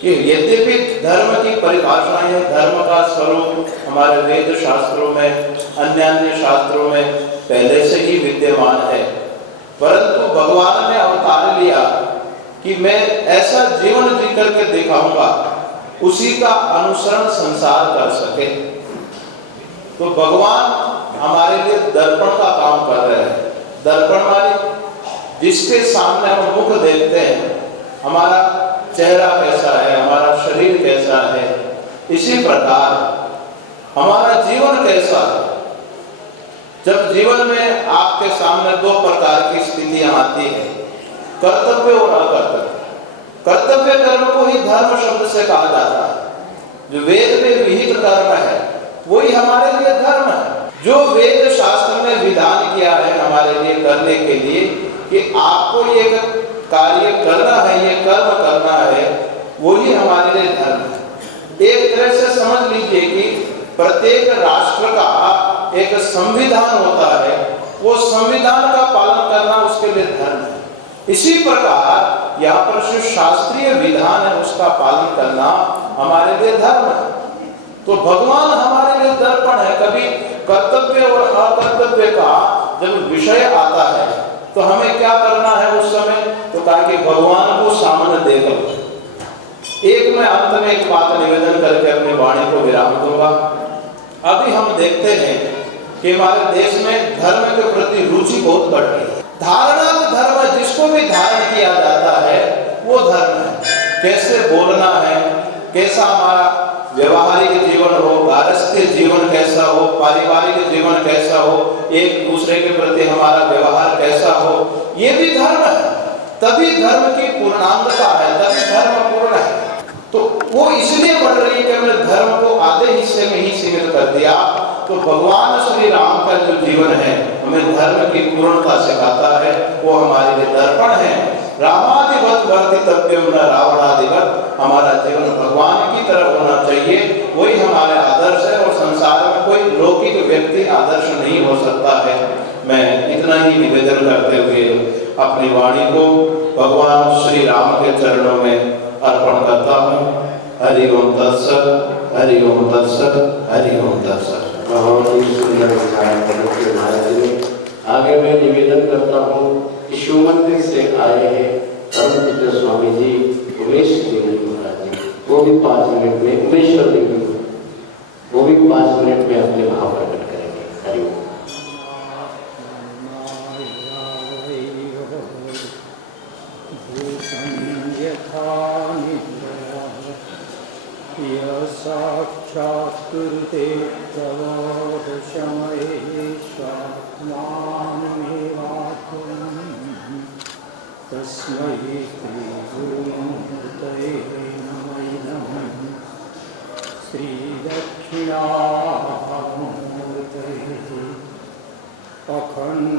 कि यद्यपि धर्म की परिभाषाएं, धर्म का स्वरूप हमारे वेद शास्त्रों में, अन्य शास्त्रों में पहले से ही विद्यमान है, परंतु भगवान ने अवतार लिया कि मैं ऐसा जीवन जी करके दिखाऊंगा, उसी का अनुसरण संसार कर सके। तो भगवान हमारे लिए दर्पण का काम कर रहे हैं। दर्पण माने जिसके सामने हम मुख देखते हैं, हमारा चेहरा कैसा है, हमारा शरीर कैसा है, इसी प्रकार हमारा जीवन कैसा है। जब जीवन में आपके सामने दो प्रकार की स्थितियां आती है, कर्तव्य और अकर्तव्य। कर्तव्य कर्म को ही धर्म शब्द से कहा जाता है। जो वेद में विहित कर्म है वही हमारे लिए धर्म है। जो वेद शास्त्र ने विधान किया है हमारे लिए करने के लिए कि आपको ये कार्य करना है, ये कर्म करना है, वही हमारे लिए धर्म है। एक तरह से समझ लीजिए कि प्रत्येक राष्ट्र का एक संविधान होता है, वो संविधान का पालन करना उसके लिए धर्म है। इसी प्रकार यहाँ पर जो शास्त्रीय विधान है उसका पालन करना हमारे लिए धर्म है। तो भगवान हमारे लिए दर्पण है। कभी कर्तव्य और अकर्तव्य का जब विषय आता है तो हमें क्या करना है उस समय? तो कहा कि भगवान को सामने देखो। एक मैं अंत में एक बात निवेदन करके अपनी वाणी को विराम दूंगा। अभी हम देखते हैं कि हमारे देश में धर्म के प्रति रुचि बहुत बढ़ रही है। धारणा धर्म, जिसको भी धारण किया जाता है वो धर्म है। कैसे बोलना है, कैसा हमारा व्यवहारिक जीवन हो, गारस्थ्य जीवन कैसा हो, पारिवारिक जीवन कैसा हो, एक दूसरे के प्रति हमारा व्यवहार कैसा हो, ये भी धर्म है। तभी धर्म की पूर्णांगता है, तभी धर्म पूर्ण है। तो वो इसलिए बढ़ रही है कि हमने धर्म को आधे हिस्से में ही सीमित कर दिया। तो भगवान श्री राम का जो जीवन है हमें धर्म की पूर्णता सिखाता है, वो हमारे लिए दर्पण है। रामादिवत वर्तितव्यम न रावणादिवत। हमारा जीवन भगवान की तरह होना चाहिए, वही हमारे आदर्श है और संसार में कोई लौकिक व्यक्ति आदर्श नहीं हो सकता है। मैं इतना ही निवेदन करते हुए अपनी वाणी को भगवान श्री राम के चरणों में अर्पण करता हूँ। हरि ओम तत्सत, हरि ओम तत्सत, हरि ओम तत्सत। बहुत ही सुंदर विचार करके महाराज जी। आगे मैं निवेदन करता हूँ कि शिव मंदिर से आए हैं परमपूज्य स्वामी जी उमेश देवी महाराज जी, वो भी 5 मिनट में, उमेश्वर देवी वो भी 5 मिनट में अपने भाव प्रकट करेंगे। हरि ओम। साक्षात्कृते प्रबोधशमये स्वात्मानमेवात्मन् तस्मै श्रीगुरुमूर्तये नमः। श्रीदक्षिणामूर्तये अखण्डमण्डलाकारं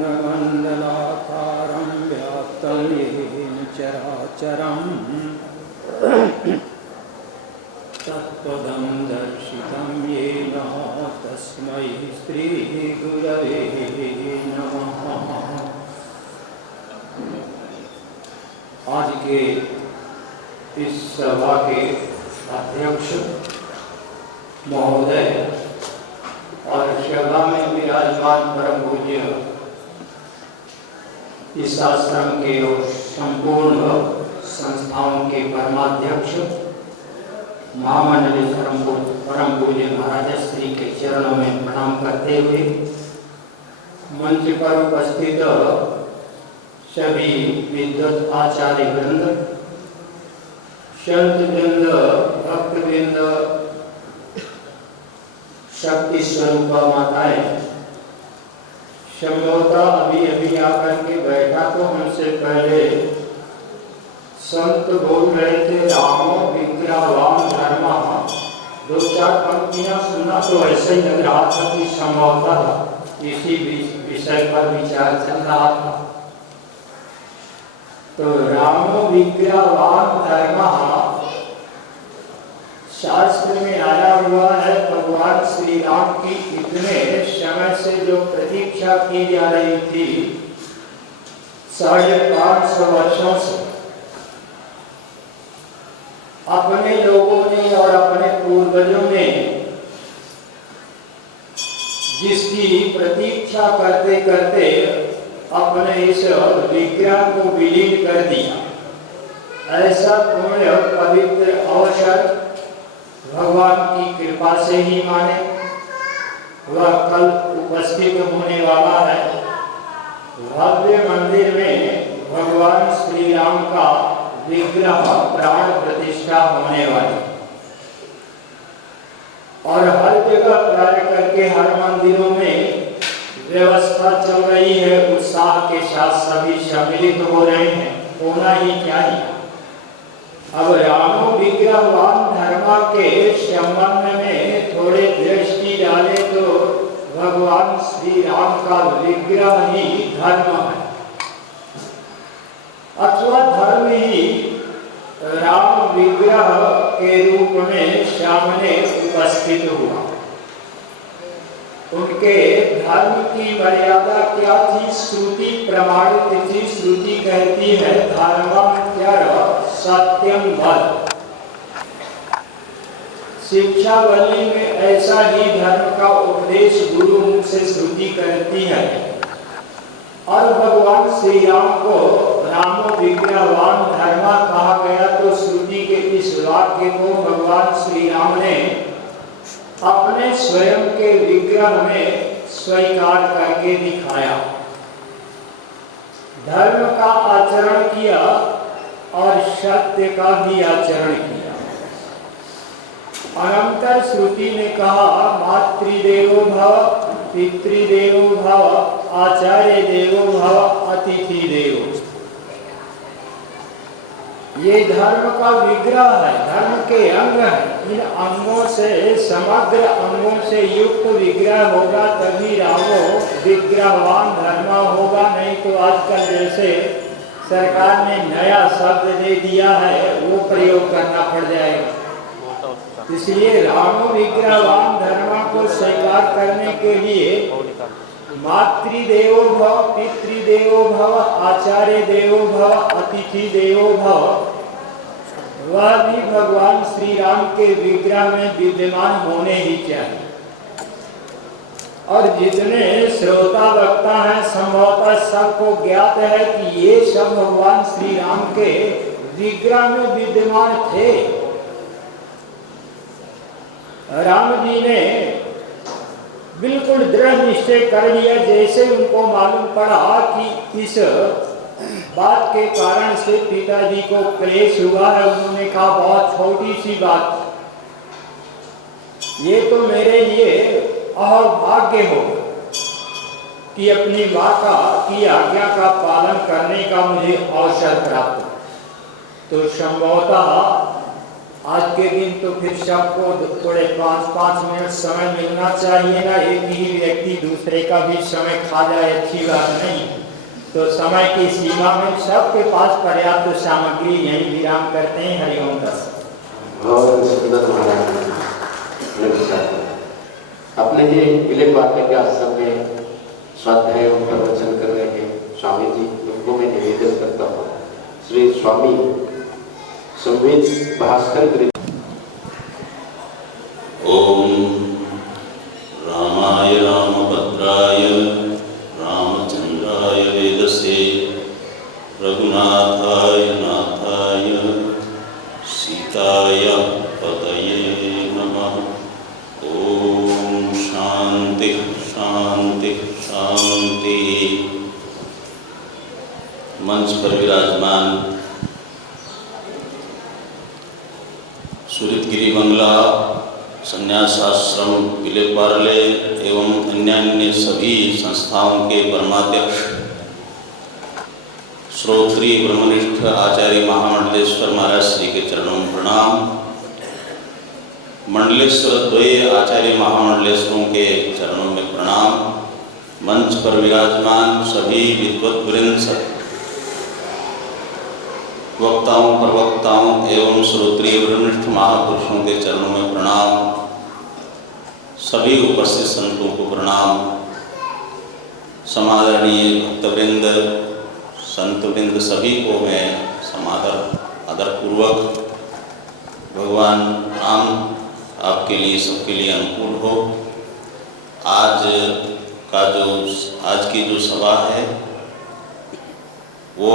व्याप्तं येन चराचरम् तत्पदं दर्शितं येन तस्मै श्रीगुरवे नमः। आज के इस सभा के अध्यक्ष महोदय और सभा में विराजमान परम पूज्य इस आश्रम के और संपूर्ण संस्थाओं के परमाध्यक्ष महामंडलेश्वर परम पूज्य महाराज श्री के चरणों में प्रणाम करते हुए मंच पर उपस्थित सभी विद्वत आचार्य वृंद, संत वृंद, भक्त वृंद, शक्ति स्वरूपा माताएं, संभवतः अभी अभी आकर के बैठा तो हमसे पहले संत बोल रहे थे रामो विग्रहवान धर्मा। दो चार पंक्तियां सुना तो ऐसे ही लग रहा था कि संभवतः इसी विषय पर विचार चल रहा था। तो रामो विग्रहवान धर्मा शास्त्र में आया हुआ है। भगवान श्री राम की इतने समय से जो प्रतीक्षा की जा रही थी 550 वर्षों से, अपने लोगों ने और अपने पूर्वजों ने जिसकी प्रतीक्षा करते करते अपने इस विग्रह को विलीन कर दिया, ऐसा पुण्य पवित्र अवसर भगवान की कृपा से ही माने वह कल उपस्थित होने वाला है। भव्य मंदिर में भगवान श्री राम का विग्रह प्राण प्रतिष्ठा होने वाली, और हर जगह प्राय करके हर मंदिरों में व्यवस्था चल रही है। उत्साह के साथ सभी सम्मिलित हो रहे हैं, होना ही चाहिए। अब रामो विग्रहवान धर्मा के संबंध में थोड़े दृष्टि डाले तो भगवान श्री राम का विग्रह ही धर्म है, अथवा धर्म ही राम विग्रह के रूप में सामने उपस्थित हुआ। उनके धर्म की मर्यादा क्या थी? श्रुति प्रमाणित थी। श्रुति कहती है धर्मं चर सत्यम वद। शिक्षावली में ऐसा ही धर्म का उपदेश गुरु मुख से श्रुति करती है। और भगवान श्री राम को रामो विग्रहवान धर्मा कहा गया तो श्रुति के इस वाक्य को भगवान श्री राम ने अपने स्वयं के विग्रह में स्वीकार करके दिखाया। धर्म का आचरण किया और सत्य का भी आचरण किया। अनंतर श्रुति ने कहा मातृदेवो भव, पितृदेवो भव, आचार्य देवो भव, अतिथि देवो। ये धर्म का विग्रह है, धर्म के अंग है। इन अंगों से समग्र अंगों से युक्त विग्रह होगा तभी रामो विग्रहवान धर्मा होगा। नहीं तो आजकल जैसे सरकार ने नया शब्द दे दिया है वो प्रयोग करना पड़ जाएगा। इसलिए रामो विग्रहवान धर्मा को स्वीकार करने के लिए मातृदेवो भव, पितृदेवो भव, आचार्य देवो भव, अतिथि देवो भव, वह भी भगवान श्री राम के विग्रह में विद्यमान होने ही चाहिए। और जितने श्रोता वक्ता हैं संभवतः सबको ज्ञात है कि ये सब भगवान श्री राम के विग्रह में विद्यमान थे। राम जी ने बिल्कुल दृढ़ निश्चय कर लिया। जैसे उनको मालूम पड़ा कि इस बात के कारण से पिताजी को क्लेश हुआ है, उन्होंने कहा बहुत छोटी सी बात, ये तो मेरे लिए अहोभाग्य हो कि अपनी माँ की आज्ञा का पालन करने का मुझे अवसर प्राप्त हो। तो संभवतः आज के दिन तो फिर सबको थोड़े 5-5 मिनट समय मिलना चाहिए ना, एक ही व्यक्ति दूसरे का भी समय खा जाए अच्छी बात नहीं। तो समय की सीमा में सबके पास पर्याप्त सामग्री, यही विराम करते हैं। हरिओम दस। बहुत सुंदर महाराज अपने ये विले पाठक के आश्रम में स्वाध्याय और प्रवचन कर रहे हैं स्वामी जी, उनको मैं निवेदन करता हूँ श्री स्वामी संवेद भास्कर। ओम रामाय रामभद्राय रामचंद्राय वेदसे रघुनाथाय नाथाय सीताय पतये नमः। ओम शांति शांति शांति। मंच पर विराजमान सूरतगिरी बंगला संन्यास आश्रम विलेपार्ले एवं अन्य सभी संस्थाओं के परमाध्यक्ष श्रोत्रिय ब्रह्मनिष्ठ आचार्य महामंडलेश्वर महाराज श्री के चरणों में प्रणाम। मंडलेश्वर द्वय आचार्य महामंडलेश्वरों के चरणों में प्रणाम। मंच पर विराजमान सभी विद्वत वृंद, वक्ताओं प्रवक्ताओं एवं श्रोत्रिय ब्रह्मनिष्ठ महापुरुषों के चरणों में प्रणाम। सभी उपस्थित संतों को प्रणाम। समादरणीय भक्तवृंद, संतवृंद सभी को मैं समादर आदरपूर्वक भगवान राम आपके लिए सबके लिए अनुकूल हो। आज की जो सभा है वो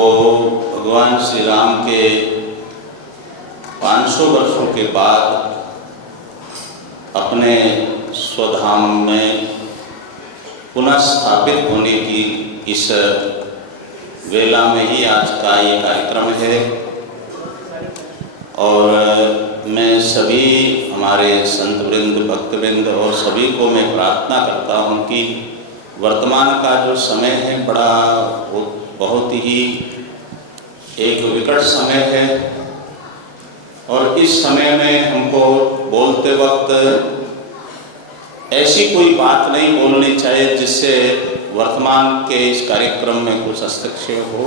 भगवान श्री राम के 500 वर्षों के बाद अपने स्वधाम में पुनः स्थापित होने की इस वेला में ही आज का ये कार्यक्रम है। और मैं सभी हमारे संतवृंद, भक्तवृंद और सभी को मैं प्रार्थना करता हूँ कि वर्तमान का जो समय है बहुत ही एक विकट समय है और इस समय में हमको बोलते वक्त ऐसी कोई बात नहीं बोलनी चाहिए जिससे वर्तमान के इस कार्यक्रम में कुछ हस्तक्षेप हो।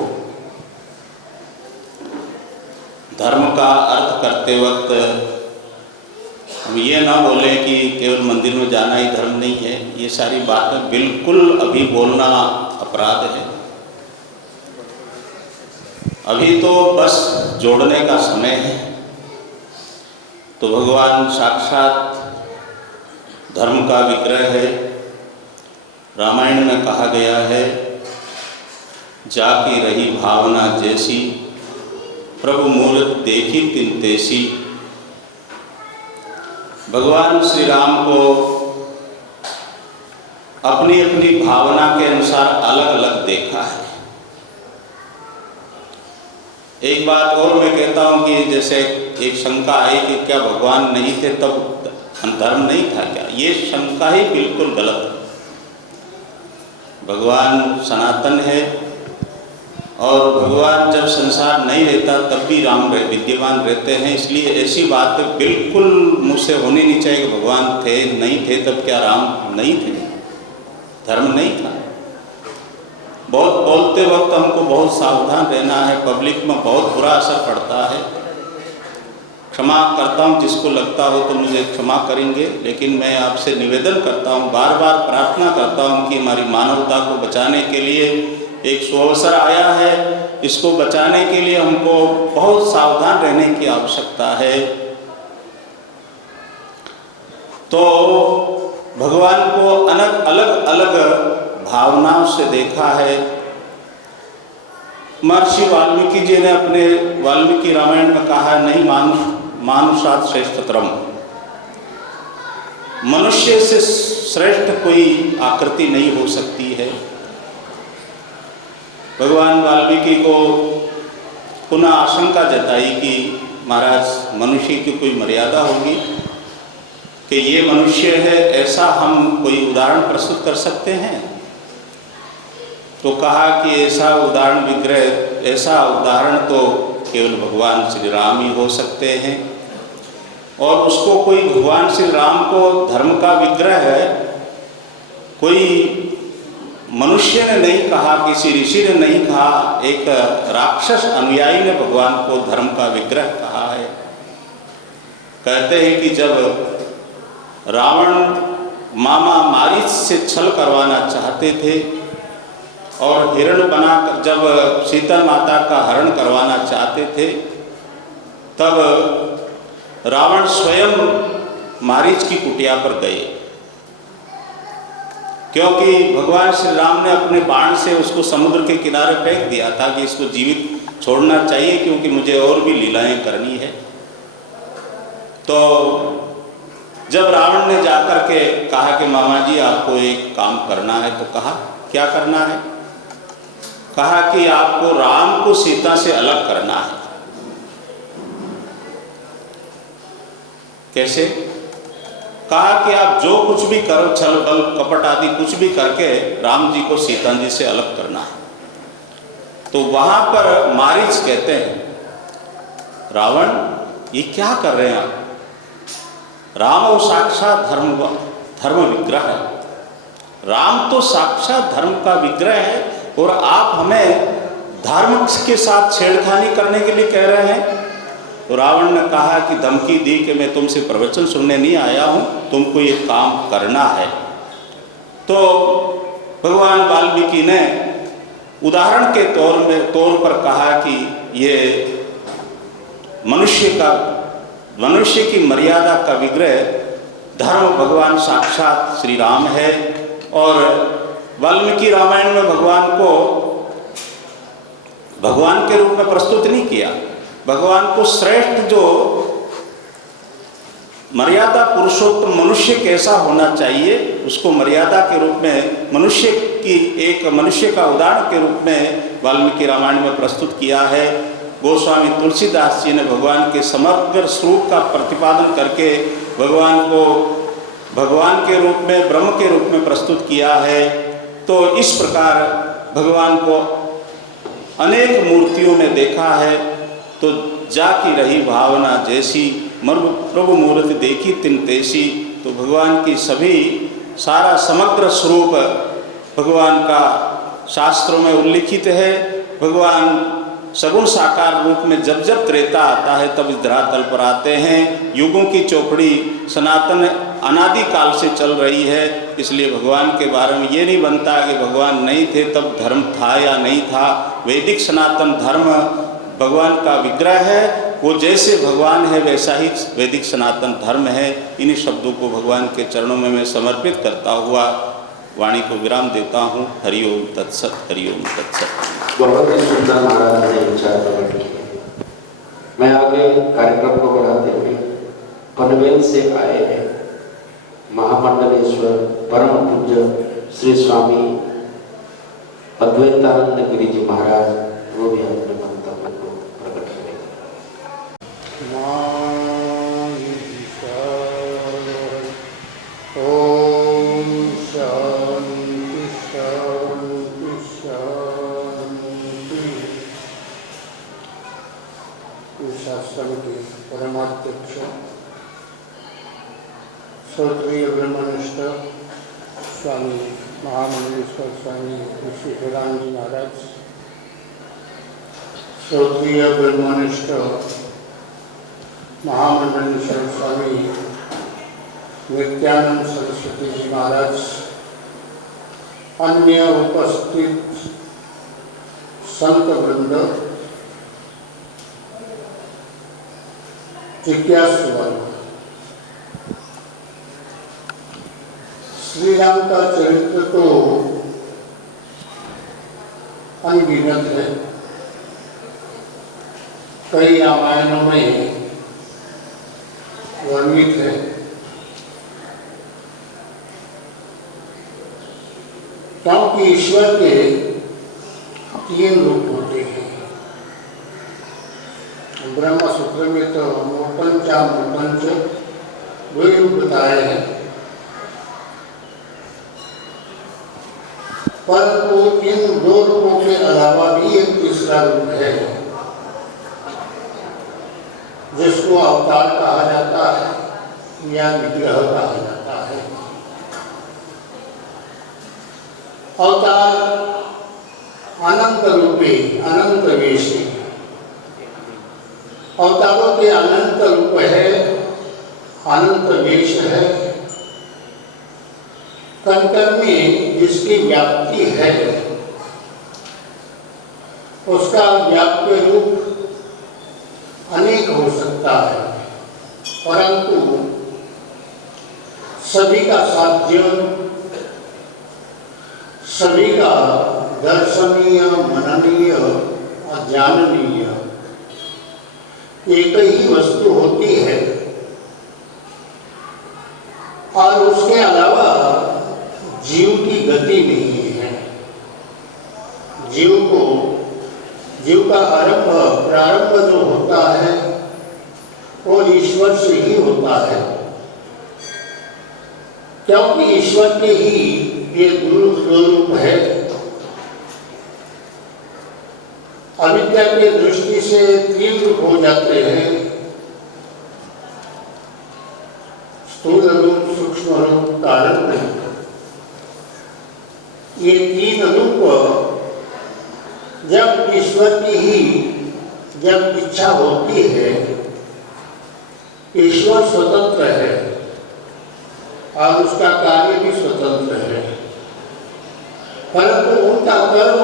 धर्म का अर्थ करते वक्त हम ये ना बोले कि केवल मंदिर में जाना ही धर्म नहीं है। ये सारी बातें बिल्कुल अभी बोलना अपराध है। अभी तो बस जोड़ने का समय है। तो भगवान साक्षात धर्म का विग्रह है। रामायण में कहा गया है, जाकी रही भावना जैसी प्रभु मूर्त देखी तिन तैसी। भगवान श्री राम को अपनी अपनी भावना के अनुसार अलग अलग देखा है। एक बात और मैं कहता हूँ कि जैसे एक शंका आई कि क्या भगवान नहीं थे तब धर्म नहीं था क्या? ये शंका ही बिल्कुल गलत है। भगवान सनातन है और भगवान जब संसार नहीं रहता तब भी राम विद्यमान रहते हैं। इसलिए ऐसी बात बिल्कुल मुझसे होनी नहीं चाहिए कि भगवान थे नहीं थे तब क्या राम नहीं थे, धर्म नहीं था। बहुत बोलते वक्त हमको बहुत सावधान रहना है। पब्लिक में बहुत बुरा असर पड़ता है। क्षमा करता हूँ, जिसको लगता हो तो मुझे क्षमा करेंगे, लेकिन मैं आपसे निवेदन करता हूँ, बार बार प्रार्थना करता हूँ कि हमारी मानवता को बचाने के लिए एक सुअवसर आया है। इसको बचाने के लिए हमको बहुत सावधान रहने की आवश्यकता है। तो भगवान को अलग अलग भावनाओं से देखा है। महर्षि वाल्मीकि जी ने अपने वाल्मीकि रामायण में कहा, नहीं मानुषात् श्रेष्ठतरम, मनुष्य से श्रेष्ठ कोई आकृति नहीं हो सकती है। भगवान वाल्मीकि को पुनः आशंका जताई कि महाराज मनुष्य की कोई मर्यादा होगी कि ये मनुष्य है, ऐसा हम कोई उदाहरण प्रस्तुत कर सकते हैं? तो कहा कि ऐसा उदाहरण तो केवल भगवान श्री राम ही हो सकते हैं। और उसको कोई भगवान श्री राम को धर्म का विग्रह है, कोई मनुष्य ने नहीं कहा, किसी ऋषि ने नहीं कहा, एक राक्षस अनुयायी ने भगवान को धर्म का विग्रह कहा है। कहते हैं कि जब रावण मामा मारीच से छल करवाना चाहते थे और हिरण बनाकर जब सीता माता का हरण करवाना चाहते थे, तब रावण स्वयं मारीच की कुटिया पर गए, क्योंकि भगवान श्री राम ने अपने बाण से उसको समुद्र के किनारे फेंक दिया था कि इसको जीवित छोड़ना चाहिए, क्योंकि मुझे और भी लीलाएं करनी है। तो जब रावण ने जाकर के कहा कि मामा जी आपको एक काम करना है, तो कहा क्या करना है? कहा कि आपको राम को सीता से अलग करना है। कैसे? कहा कि आप जो कुछ भी करो, छल बल कपट आदि कुछ भी करके राम जी को सीता जी से अलग करना है। तो वहां पर मारीच कहते हैं, रावण ये क्या कर रहे हैं आप? राम और साक्षात धर्म विग्रह है। राम तो साक्षात धर्म का विग्रह है और आप हमें धर्म के साथ छेड़खानी करने के लिए कह रहे हैं। तो रावण ने कहा कि धमकी दी कि मैं तुमसे प्रवचन सुनने नहीं आया हूँ, तुमको ये काम करना है। तो भगवान वाल्मीकि ने उदाहरण के तौर पर कहा कि ये मनुष्य की मर्यादा का विग्रह धर्म भगवान साक्षात श्री राम है। और वाल्मीकि रामायण में भगवान को भगवान के रूप में प्रस्तुत नहीं किया, भगवान को श्रेष्ठ जो मर्यादा पुरुषोत्तम मनुष्य कैसा होना चाहिए उसको मर्यादा के रूप में मनुष्य का उदाहरण के रूप में वाल्मीकि रामायण में प्रस्तुत किया है। गोस्वामी तुलसीदास जी ने भगवान के समग्र स्वरूप का प्रतिपादन करके भगवान को भगवान के रूप में, ब्रह्म के रूप में प्रस्तुत किया है। तो इस प्रकार भगवान को अनेक मूर्तियों में देखा है। तो जाकी रही भावना जैसी, प्रभु मूर्ति देखी तिन तैसी। तो भगवान की सभी सारा समग्र स्वरूप भगवान का शास्त्रों में उल्लिखित है। भगवान सगुण साकार रूप में जब जब त्रेता आता है तब इस धरातल पर आते हैं। युगों की चौकड़ी सनातन अनादि काल से चल रही है, इसलिए भगवान के बारे में ये नहीं बनता कि भगवान नहीं थे तब धर्म था या नहीं था। वैदिक सनातन धर्म भगवान का विग्रह है, वो जैसे भगवान है वैसा ही वैदिक सनातन धर्म है। इन्हीं शब्दों को भगवान के चरणों में मैं समर्पित करता हुआ वाणी को विराम देता हूँ। हरिओम तत्सत, हरिओम तत्सत। बहुत ही सुंदर महाराज ने विचार प्रकट किए। मैं आगे कार्यक्रम को बढ़ाते हुए पनवेल से आए हैं महामंडलेश्वर परम पूज्य श्री स्वामी अद्वैतानंद गिरी जी महाराज, वो भी अपने मंतव्य को प्रकट करेंगे। ओम शांति शांति शांति। इस आश्रम के परमाध्यक्ष श्रोत्रिय ब्रह्मनिष्ठ स्वामी महामंडलेश्वर स्वामी ऋषि हिरान जी महाराज, श्रोत्रिय ब्रह्मनिष्ठ महामंडलेश्वर स्वामी नित्यानंद सरस्वती जी महाराज, अन्य उपस्थित संत वृंद, जिज्ञासु वर्ग, श्री राम का चरित्र तो अनगिनत है। कई रामायणों में वर्णित है। क्योंकि ईश्वर के 3 रूप होते हैं। ब्रह्म सूत्र में तो मोपंच दो रूप बताए हैं, परंतु इन 2 रूपों के अलावा भी एक तीसरा रूप है। जिसको अवतार कहा जाता है या विग्रह कहा जाता है। अवतार अनंत रूपी अनंत वेशी, अवतारों के अनंत रूप है, अनंत वेश है। कण में जिसकी व्याप्ति है उसका व्याप्य रूप अनेक हो सकता है, परंतु सभी का साध्य, सभी का दर्शनीय, मननीय और जाननीय एक ही वस्तु होती है। और उसके अलावा जीव की गति नहीं है। जीव का प्रारंभ जो होता है वो ईश्वर से ही होता है, क्योंकि ईश्वर के ही ये दो रूप है। अविद्या के दृष्टि से 3 रूप हो जाते हैं, स्थूल रूप, सूक्ष्म रूप, कारण रूप। ये 3 रूप जब ईश्वर की ही जब इच्छा होती है, ईश्वर स्वतंत्र है और उसका कार्य भी स्वतंत्र है, परंतु उनका कर्म,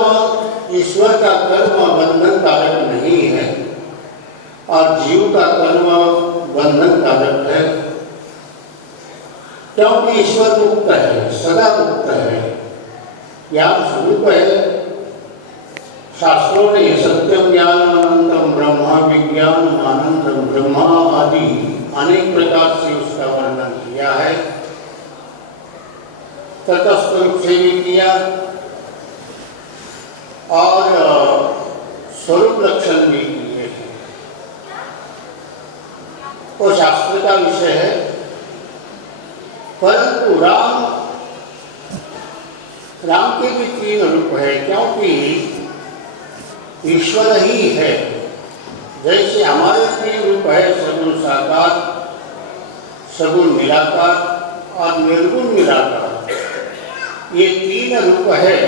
ईश्वर का कर्म बंधन कारक नहीं है और जीव का कर्म बंधन कारक है, क्योंकि ईश्वर मुक्त है, सदा मुक्त है, ज्ञान स्वरूप है। शास्त्रों ने सत्यम ज्ञानम ब्रह्मा, विज्ञान आनंदम ब्रह्मा आदि अनेक प्रकार से उसका वर्णन किया है, तटस्थ रूप से भी किया और स्वरूप लक्षण भी किए हैं। वो शास्त्र का विषय है, परंतु राम के भी 3 रूप है, क्योंकि ईश्वर ही है। जैसे हमारे 3 रूप है, सगुण साकार, सगुण निराकार और निर्गुण निराकार, ये 3 रूप है।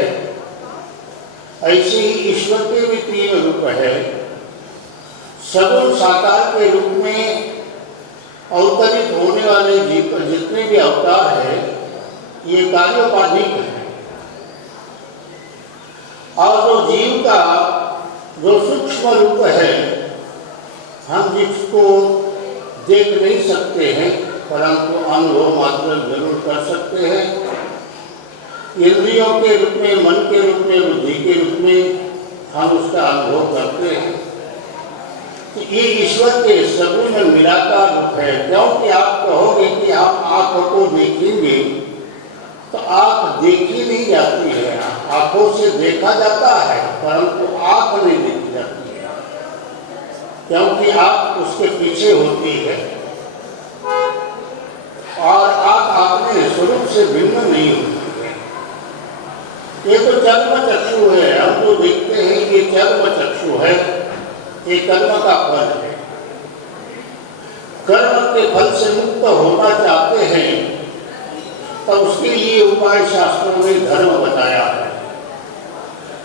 ऐसे ही ईश्वर के भी 3 रूप है। सगुण साकार के रूप में अवतरित होने वाले जितने भी अवतार है, ये कार्योपाधिक है। और जो जीव का जो सूक्ष्म रूप है, हम जिसको देख नहीं सकते हैं, परंतु अनुभव मात्र जरूर कर सकते हैं। इंद्रियों के रूप में, मन के रूप में, बुद्धि के रूप में हम उसका अनुभव करते हैं। तो ये ईश्वर के सगुण निराकार रूप है। क्योंकि आप कहोगे कि आप आँखों को देखेंगे, तो आँख देखी नहीं जाती है, आँखों से देखा जाता है, परंतु आँख नहीं देखी जाती है, क्योंकि आँख उसके पीछे होती है और आँख अपने स्वरूप से भिन्न नहीं होती है। ये तो चर्म चक्षु है, हम जो देखते हैं ये चर्म चक्षु है, ये कर्म का फल है। कर्म के फल से मुक्त होना चाहते हैं तो उसके लिए उपाय शास्त्रों ने धर्म बताया है।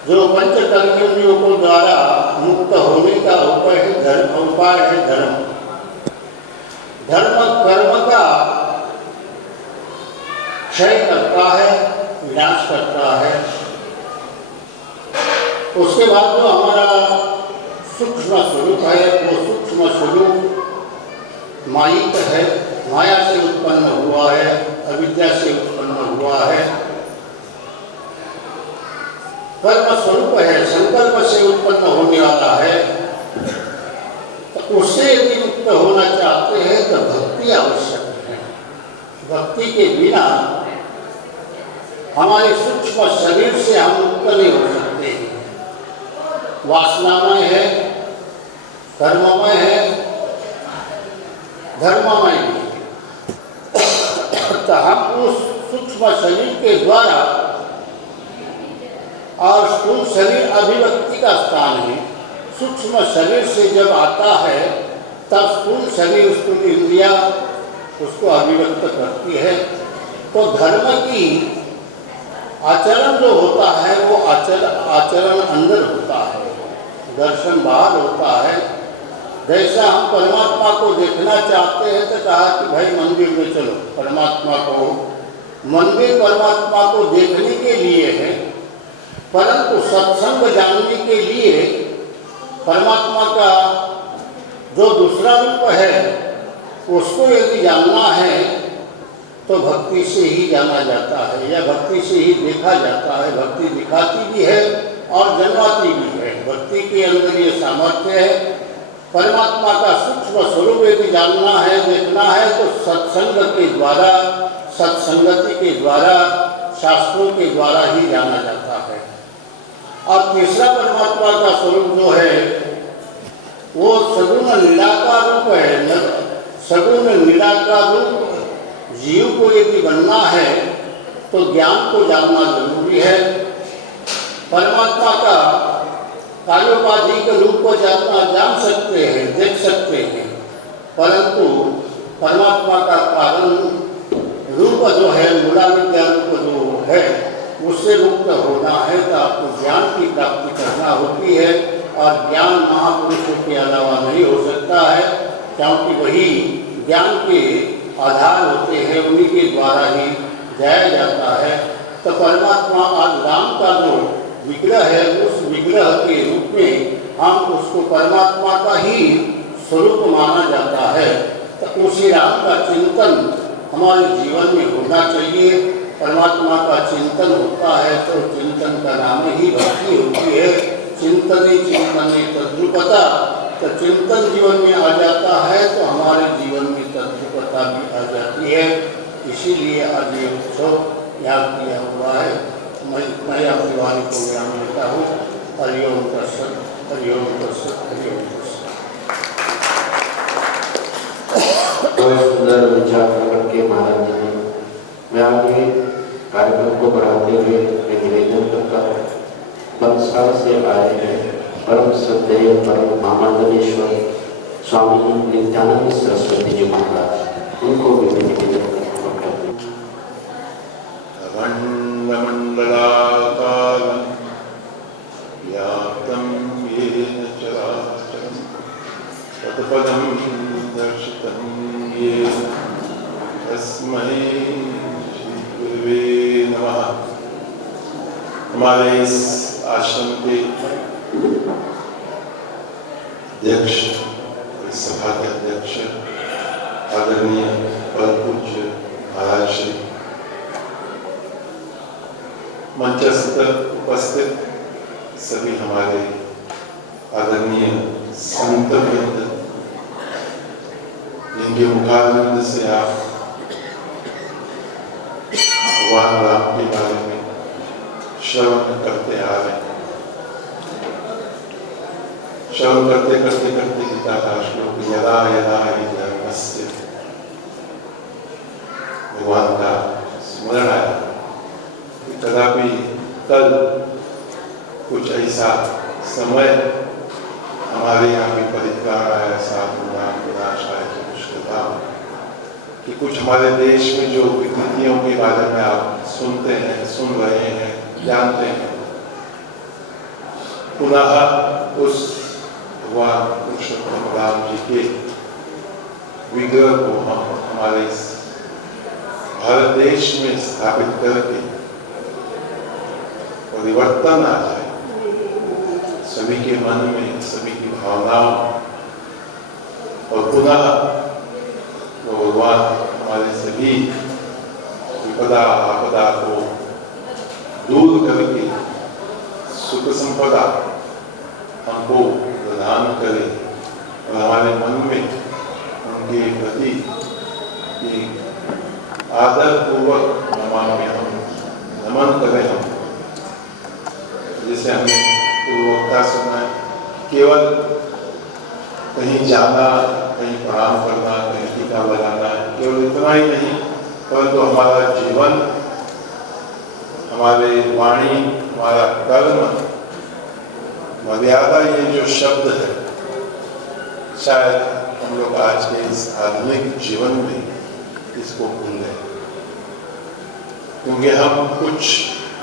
जो पंचकर्मेंद्रियों को द्वारा मुक्त होने का उपाय है धर्म। धर्म कर्म का क्षय करता है, विनाश करता है। उसके बाद जो हमारा सूक्ष्म स्वरूप है, वो सूक्ष्म स्वरूप मायिक है, माया से उत्पन्न हुआ है, अविद्या से उत्पन्न हुआ है। कर्म स्वरूप है, संकल्प से उत्पन्न होने वाला है। तो उससे यदि मुक्त होना चाहते हैं तो भक्ति आवश्यक है। भक्ति के बिना हमारे सूक्ष्म शरीर से हम मुक्त नहीं हो सकते। वासनामय है, कर्ममय है, धर्ममय है। तो हम उस सूक्ष्म शरीर के द्वारा, और स्थूल शरीर अभिव्यक्ति का स्थान है, सूक्ष्म शरीर से जब आता है तब स्थूल शरीर स्थूल इंद्रिया उसको अभिव्यक्त करती है। तो धर्म की आचरण जो होता है वो आचरण अंदर होता है, दर्शन बाहर होता है। जैसा हम परमात्मा को देखना चाहते हैं तो कहा कि भाई मंदिर में चलो, परमात्मा को मंदिर परमात्मा को देखने के लिए है, परंतु सत्संग जानने के लिए परमात्मा का जो दूसरा रूप है उसको यदि जानना है तो भक्ति से ही जाना जाता है या भक्ति से ही देखा जाता है। भक्ति दिखाती भी है और जन्माती भी है। भक्ति के अंदर ये सामर्थ्य है। परमात्मा का सूक्ष्म स्वरूप यदि जानना है, देखना है तो सत्संग के द्वारा, सत्संगति के द्वारा, शास्त्रों के द्वारा ही जाना जाता है। और तीसरा परमात्मा का स्वरूप जो है वो सगुण निराकार रूप है। सगुण निराकार रूप जीव को यदि बनना है तो ज्ञान को जानना जरूरी है। परमात्मा का कार्योपाधिक रूप को जान सकते हैं, देख सकते हैं, परंतु परमात्मा का कारण रूप जो है, मूला विद्या रूप जो है, उससे मुक्त होना है तो आपको ज्ञान की प्राप्ति करना होती है। और ज्ञान महापुरुषों के अलावा नहीं हो सकता है, क्योंकि वही ज्ञान के आधार होते हैं, उन्हीं के द्वारा ही जाया जाता है। तो परमात्मा आज राम का जो विग्रह है, उस विग्रह के रूप में हम उसको परमात्मा का ही स्वरूप माना जाता है। तो उसी राम का चिंतन हमारे जीवन में होना चाहिए। परमात्मा का चिंतन होता है तो चिंतन का नाम ही भक्ति होती है। चिंतने चिंतने तद्रुपता, तो चिंतन जीवन में आ जाता है तो हमारे जीवन में तद्रुपता भी आ जाती है। इसीलिए आज ये उत्सव याद किया हुआ है। मैं अपनी वाणी को विराम लेता हूँ। हरिओम तत्सत, हरिओम तत्सत, हरिओम तत्सत। बहुत सुंदर विचार प्रकट के महाराज जी ने। मैं आगे कार्यक्रम को बढ़ाते हुए एक निवेदन करता हूँ। बंसाल से आए हैं परम श्रद्धेय परम महामंडलेश्वर स्वामी नित्यानंद सरस्वती जी महाराज, उनको भी निवेदन करते हैं। मंडलाकारं व्याप्तं येन चराचरं तत्पदं दर्शितं येन तस्मै श्री गुरुवे नमः। हमारे इस आश्रम के अध्यक्ष, इस सभा के अध्यक्ष आदरणीय परम पूज्य महाराज श्री, मंचस्थ उपस्थित सभी हमारे आदरणीय संत वृंद, जिनके मुखारविंद से आप भगवान राम के बारे में श्रवण करते आ रहे हैं। श्रवण करते करते करते गीता का श्लोक यदा यदा हि धर्मस्य, भगवान का स्मरण आया। कदापि कल कुछ ऐसा समय हमारे यहाँ भी परित्राण आया, साधुनाम विनाशाय दुष्कृताम्, कि कुछ हमारे देश में जो विकृतियों के बारे में आप सुनते हैं, सुन रहे हैं, जानते हैं, पुनः उस भगवान पुरुषोत्तम राम जी के विग्रह को हम हमारे भारत देश में स्थापित करके परिवर्तन आ जाए सभी के मन में, सभी की भावनाओं, और पुनः वो भगवान हमारे सभी विपदा आपदा को दूर करके सुख संपदा हमको प्रदान करे और हमारे मन में उनके प्रति आदर पूर्वक नमन करें। हम जैसे हमने पूर्वोक्ता सुना है, केवल कहीं जाना, कहीं प्रणाम करना, कहीं टीका लगाना, केवल इतना ही नहीं, परंतु हमारा जीवन, हमारे वाणी, हमारा कर्म, मर्यादा, ये जो शब्द है, शायद हम लोग आज के इस आधुनिक जीवन में इसको भूल गए, क्योंकि हम कुछ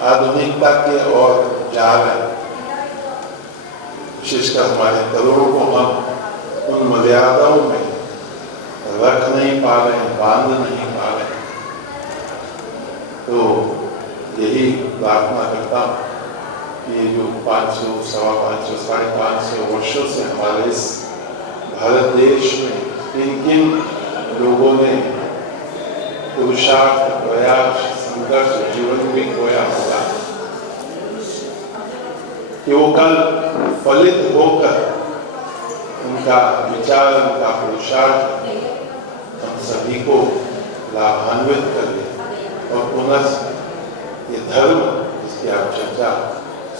आधुनिकता के ओर जा रहे हैं। विशेषकर हमारे करोड़ों को हम उन मर्यादाओं में रख नहीं पा रहे हैं, बांध नहीं पा रहे हैं। तो यही प्रार्थना करता हूँ कि ये जो 500, 550, 550 वर्षों से हमारे इस भारत देश में किन किन लोगों ने पुरुषार्थ, प्रयास, संघर्ष जीवन में खोया होगा, कि वो कल फलित होकर उनका विचार, उनका पुरुषार्थ हम सभी को लाभान्वित कर दे। और पुनः ये धर्म जिसकी आप चर्चा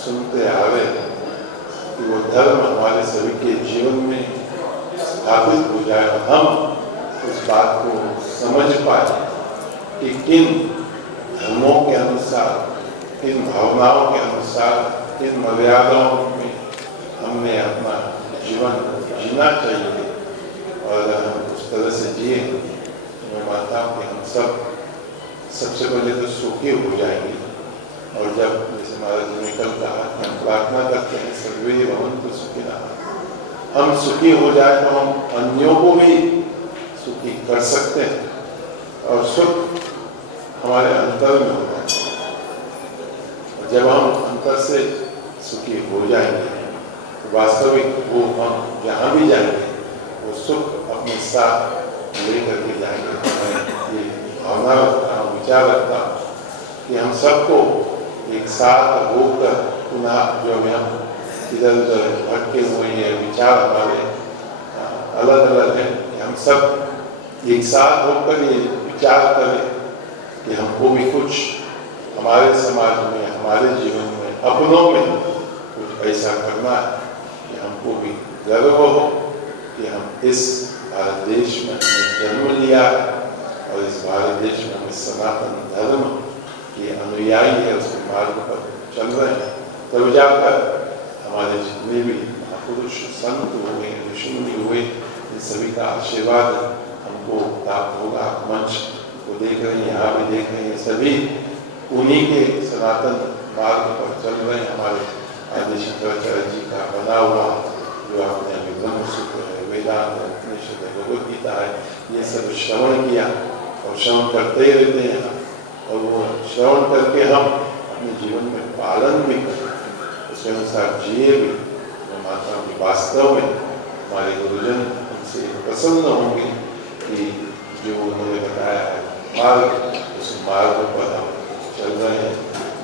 सुनते आ रहे हैं, कि वो धर्म हमारे सभी के जीवन में स्थापित हो जाए और हम उस बात को समझ पाए कि किन धर्मों के अनुसार, किन भावनाओं के अनुसार, किन मर्यादाओं में हमने अपना जीवन जीना चाहिए। और अगर हम उस तरह से जिए, मैं मानता हूँ कि हम सबसे पहले तो सुखी हो जाएंगे। और जब जैसे महाराज जी ने कल कहा, हम प्रार्थना करते हैं सर्वे भवन्तु सुखिनः, हम सुखी हो जाए तो हम अन्यों को भी सुखी कर सकते हैं। और सुख हमारे अंतर में होता है। और जब हम अंतर से सुखी हो जाएंगे तो वास्तविक वो हम जहाँ भी जाएंगे वो सुख अपने साथ लेकर के जाएंगे। मैं ये भावना रखता हूँ, विचार रखता हूँ कि हम सबको एक साथ होकर पुनः जो हम इधर उधर भटके हुए हैं, विचार हमारे अलग अलग हैं, कि हम सब एक साथ होकर ये विचार करें कि हमको भी कुछ हमारे समाज में, हमारे जीवन में, अपनों में कुछ ऐसा करना है कि हमको भी गर्व हो कि हम इस भारत देश में हमने जन्म लिया है और इस भारत देश में हम सनातन धर्म के अनुयायी है, उसके मार्ग पर चल रहे हैं। तब जाकर हमारे जितने भी महापुरुष संत हुए, ऋषि मुनि हुए, इन सभी का आशीर्वाद हमको प्राप्त होगा। मंच को देख रहे हैं, यहाँ भी देख रहे हैं, सभी उन्हीं के सनातन मार्ग पर चल रहे हैं। हमारे आदि शंकराचार्य जी का बना हुआ जो आपने अभी ब्रह्मसूत्र है, वेदांत है, उपनिषद है, भगवद गीता है, ये सब श्रवण किया और श्रवण करते ही रहते हैं। और वो श्रवण करके हम अपने जीवन में पालन भी करें, उसके अनुसार जिए भी। मैं मानता हूँ कि वास्तव में हमारे गुरुजन हमसे प्रसन्न होंगे कि जो उन्होंने बताया है मार्ग, उस मार्ग पर हम चल रहे हैं।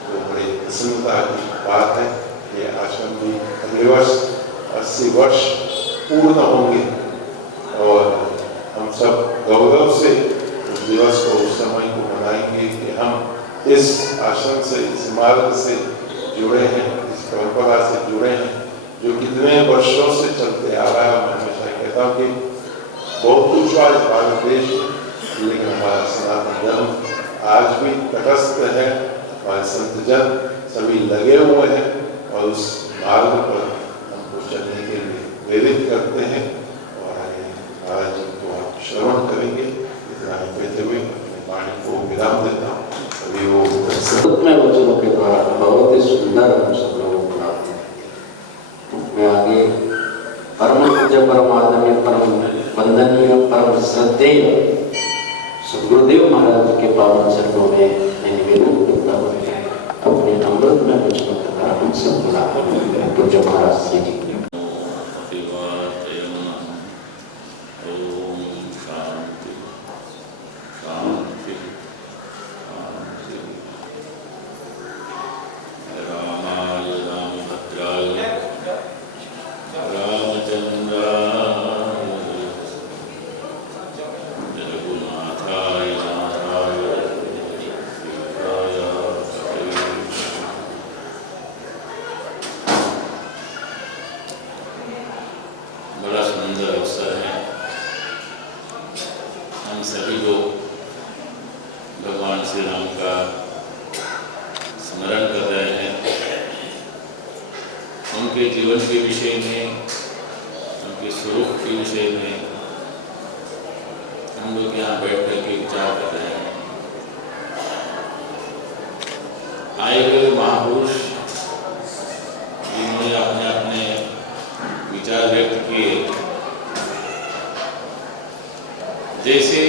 तो बड़ी प्रसन्नता की बात है। ये आश्रम भी अगले वर्ष 80 वर्ष पूर्ण होंगे और हम सब गौरव से उस दिवस को, उस समय को मनाएंगे कि हम इस आश्रम से, इस इमारत से जुड़े हैं, इस परंपरा से जुड़े हैं जो कितने वर्षों से चलते आ रहा है। मैं हमेशा कहता हूँ कि बहुत कुछ हुआ इस भारत देश में, लेकिन हमारा सनातन धर्म आज भी तटस्थ है। हमारे संत जन सभी लगे हुए हैं और उस मार्ग पर हमको चलने के लिए प्रेरित करते हैं। और महाराज जी को आप श्रवण करेंगे। इतना ही कहते हुए अपने वाणी को विराम देता हूँ। अभी वो में वचनों के द्वारा बहुत ही सुंदर हम सब लोगों को प्राप्त है। मैं आगे परम पूज्य, परम आदरणीय, परम वंदनीय, परम श्रद्धेय सदगुरुदेव महाराज के पावन चरणों में मैं निवेदन करता हूँ अपने अमृत में वचनों के द्वारा हम सब बुला पूज्य महाराज जी की उनके जीवन के विषय में, उनकी के स्वरूप के विषय में हम लोग यहाँ बैठ कर के विचार कर रहे हैं। आए हुए महापुरुष जिन्होंने अपने अपने विचार व्यक्त किए, जैसे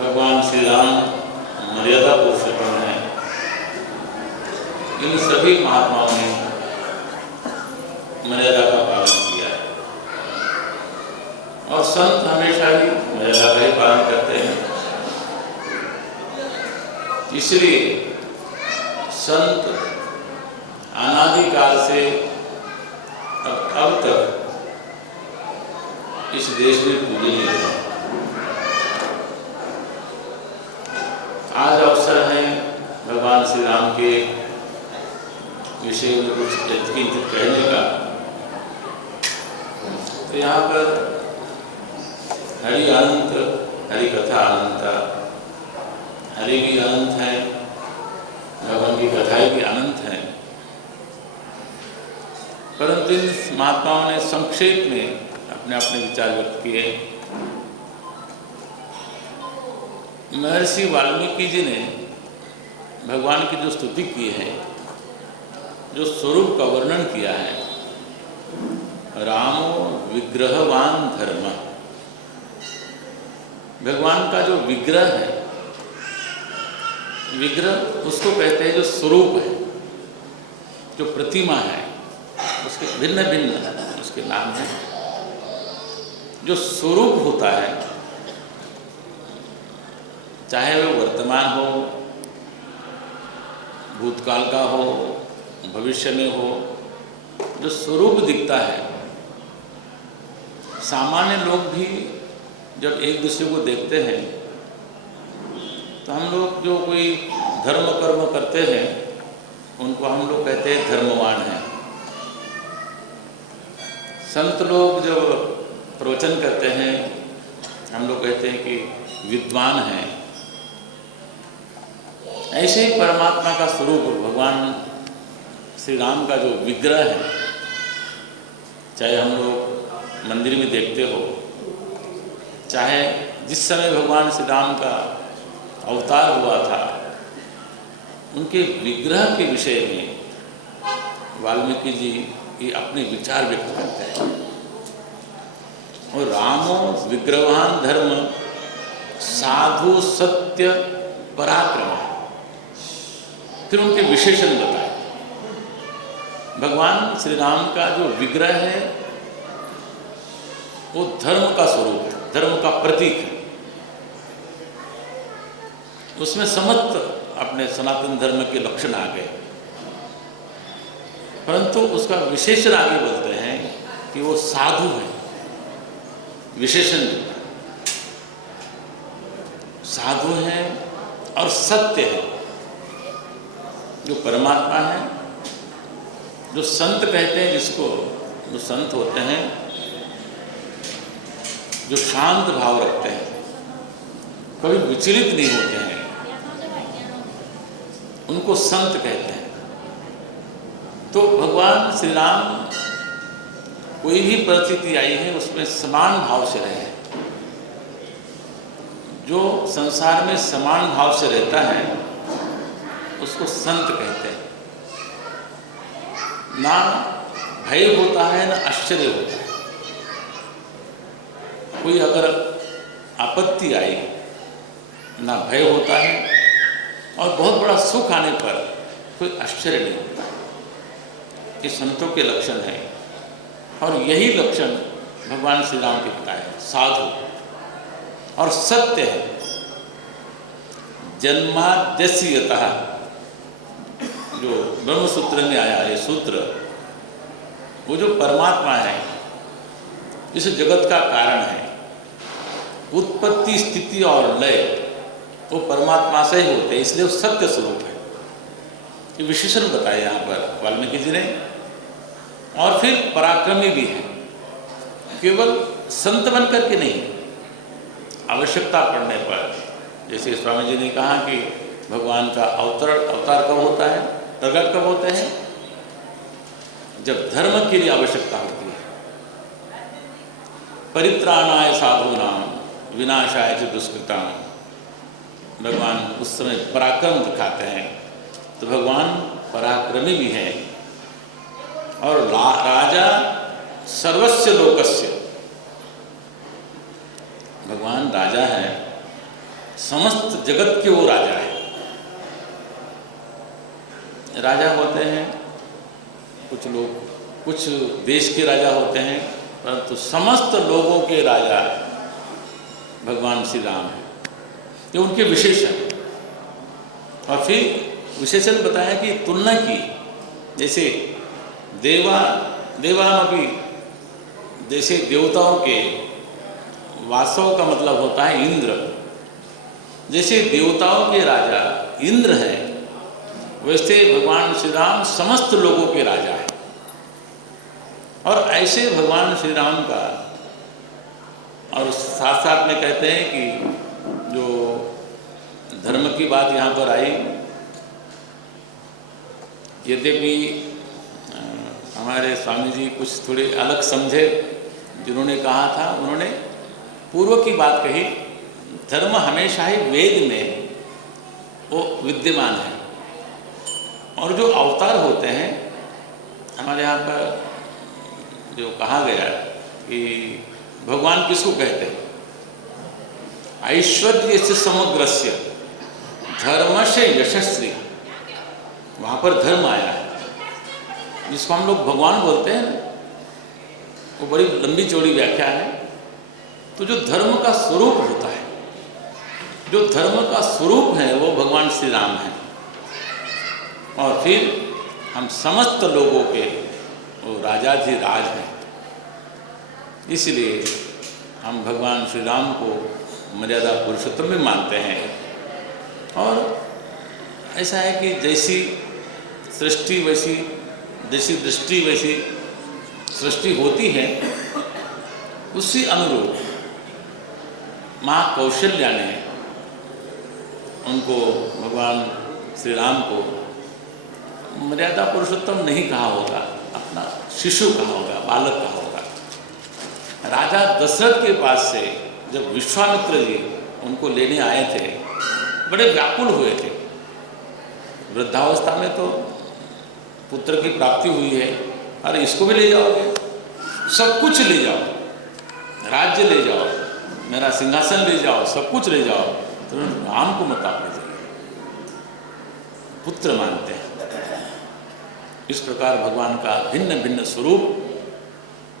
भगवान श्री राम मर्यादा पुरुषोत्तम हैं, इन सभी महात्माओं ने मर्यादा का पालन किया है और संत हमेशा ही मर्यादा का ही पालन करते हैं। इसलिए संत अनादिकाल से अब तक इस देश में पूजनीय है। आज अवसर है भगवान श्री राम के विषय में कुछ किंचित कहने का। तो यहाँ पर हरि अनंत, हरि कथा अनंत, हरि भी अनंत है, भगवान की कथाएं भी अनंत हैं। परंतु इन महात्माओं ने संक्षेप में अपने अपने विचार व्यक्त किए। महर्षि वाल्मीकि जी ने भगवान की जो स्तुति की है, जो स्वरूप का वर्णन किया है, रामो विग्रहवान धर्म, भगवान का जो विग्रह है, विग्रह उसको कहते हैं जो स्वरूप है, जो प्रतिमा है, उसके भिन्न भिन्न उसके नाम हैं। जो स्वरूप होता है, चाहे वो वर्तमान हो, भूतकाल का हो, भविष्य में हो, जो स्वरूप दिखता है, सामान्य लोग भी जब एक दूसरे को देखते हैं तो हम लोग जो कोई धर्म कर्म करते हैं उनको हम लोग कहते हैं धर्मवान हैं। संत लोग जब प्रवचन करते हैं हम लोग कहते हैं कि विद्वान हैं। ऐसे ही परमात्मा का स्वरूप भगवान श्री राम का जो विग्रह है, चाहे हम लोग मंदिर में देखते हो, चाहे जिस समय भगवान श्री राम का अवतार हुआ था, उनके विग्रह के विषय में वाल्मीकि जी ये अपने विचार व्यक्त करते हैं। और रामो विग्रहवान धर्म साधु सत्य पराक्रम, फिर उनके विशेषण बताए। भगवान श्री राम का जो विग्रह है वो धर्म का स्वरूप है, धर्म का प्रतीक है। उसमें समस्त अपने सनातन धर्म के लक्षण आ गए, परंतु उसका विशेषण आगे बोलते हैं कि वो साधु है। विशेषण साधु है और सत्य है, जो परमात्मा है, जो संत कहते हैं जिसको, जो संत होते हैं जो शांत भाव रखते हैं, कभी विचलित नहीं होते हैं, उनको संत कहते हैं। तो भगवान श्री राम कोई भी परिस्थिति आई है उसमें समान भाव से रहे। जो संसार में समान भाव से रहता है उसको संत कहते हैं। ना भय होता है ना आश्चर्य होता है। कोई अगर आपत्ति आई ना भय होता है और बहुत बड़ा सुख आने पर कोई आश्चर्य नहीं होता। ये संतों के लक्षण है और यही लक्षण भगवान श्री राम के बताए हैं। साधु और सत्य है। जन्माद्यस्यतः, जो ब्रह्म सूत्र में आया है सूत्र, वो जो परमात्मा है, इस जगत का कारण है, उत्पत्ति स्थिति और लय वो परमात्मा से ही होते हैं, इसलिए वो सत्य स्वरूप है। ये विशेषण बताए यहाँ पर वाल्मीकि जी ने। और फिर पराक्रमी भी है, केवल संत बनकर के नहीं, आवश्यकता पड़ने पर, जैसे स्वामी जी ने कहा कि भगवान का अवतार कब होता है, प्रकट कब होते हैं, जब धर्म के लिए आवश्यकता होती है। परित्राणाय साधूनाम विनाशाय च दुष्कृताम। भगवान उस समय पराक्रम दिखाते हैं, तो भगवान पराक्रमी भी हैं। और राजा सर्वस्य लोकस्य, भगवान राजा है, समस्त जगत के वो राजा है। राजा होते हैं कुछ लोग, कुछ देश के राजा होते हैं, परंतु समस्त लोगों के राजा भगवान श्री राम हैं। ये उनके विशेषण। और फिर विशेषण बताया कि तुलना की, जैसे देवानपि, जैसे देवताओं के वासव का मतलब होता है इंद्र, जैसे देवताओं के राजा इंद्र हैं, वैसे भगवान श्री राम समस्त लोगों के राजा हैं। और ऐसे भगवान श्री राम का, और साथ साथ में कहते हैं कि जो धर्म की बात यहाँ पर आई, यद्यपि हमारे स्वामी जी कुछ थोड़े अलग समझे, जिन्होंने कहा था, उन्होंने पूर्व की बात कही। धर्म हमेशा ही वेद में वो विद्यमान है, और जो अवतार होते हैं हमारे यहाँ पर जो कहा गया कि भगवान किसको कहते हैं, ऐश्वर्य से समग्रस्य धर्म से यशस्वी, वहाँ पर धर्म आया है, जिसको हम लोग भगवान बोलते हैं। वो बड़ी लंबी चौड़ी व्याख्या है। तो जो धर्म का स्वरूप होता है, जो धर्म का स्वरूप है, वो भगवान श्री राम है। और फिर हम समस्त लोगों के वो राजाधिराज हैं। इसलिए हम भगवान श्री राम को मर्यादा पुरुषोत्तम भी मानते हैं। और ऐसा है कि जैसी सृष्टि वैसी, जैसी दृष्टि वैसी सृष्टि होती है, उसी अनुरूप माँ कौशल्या ने उनको, भगवान श्री राम को मर्यादा पुरुषोत्तम नहीं कहा होगा, अपना शिशु कहा होगा, बालक कहा होगा। राजा दशरथ के पास से जब विश्वामित्र जी उनको लेने आए थे, बड़े व्याकुल हुए थे। वृद्धावस्था में तो पुत्र की प्राप्ति हुई है, अरे इसको भी ले जाओगे, सब कुछ ले जाओ, राज्य ले जाओ, मेरा सिंहासन ले जाओ, सब कुछ ले जाओ, तो राम को मत आप ले जाइए, पुत्र मानते हैं। इस प्रकार भगवान का भिन्न भिन्न स्वरूप,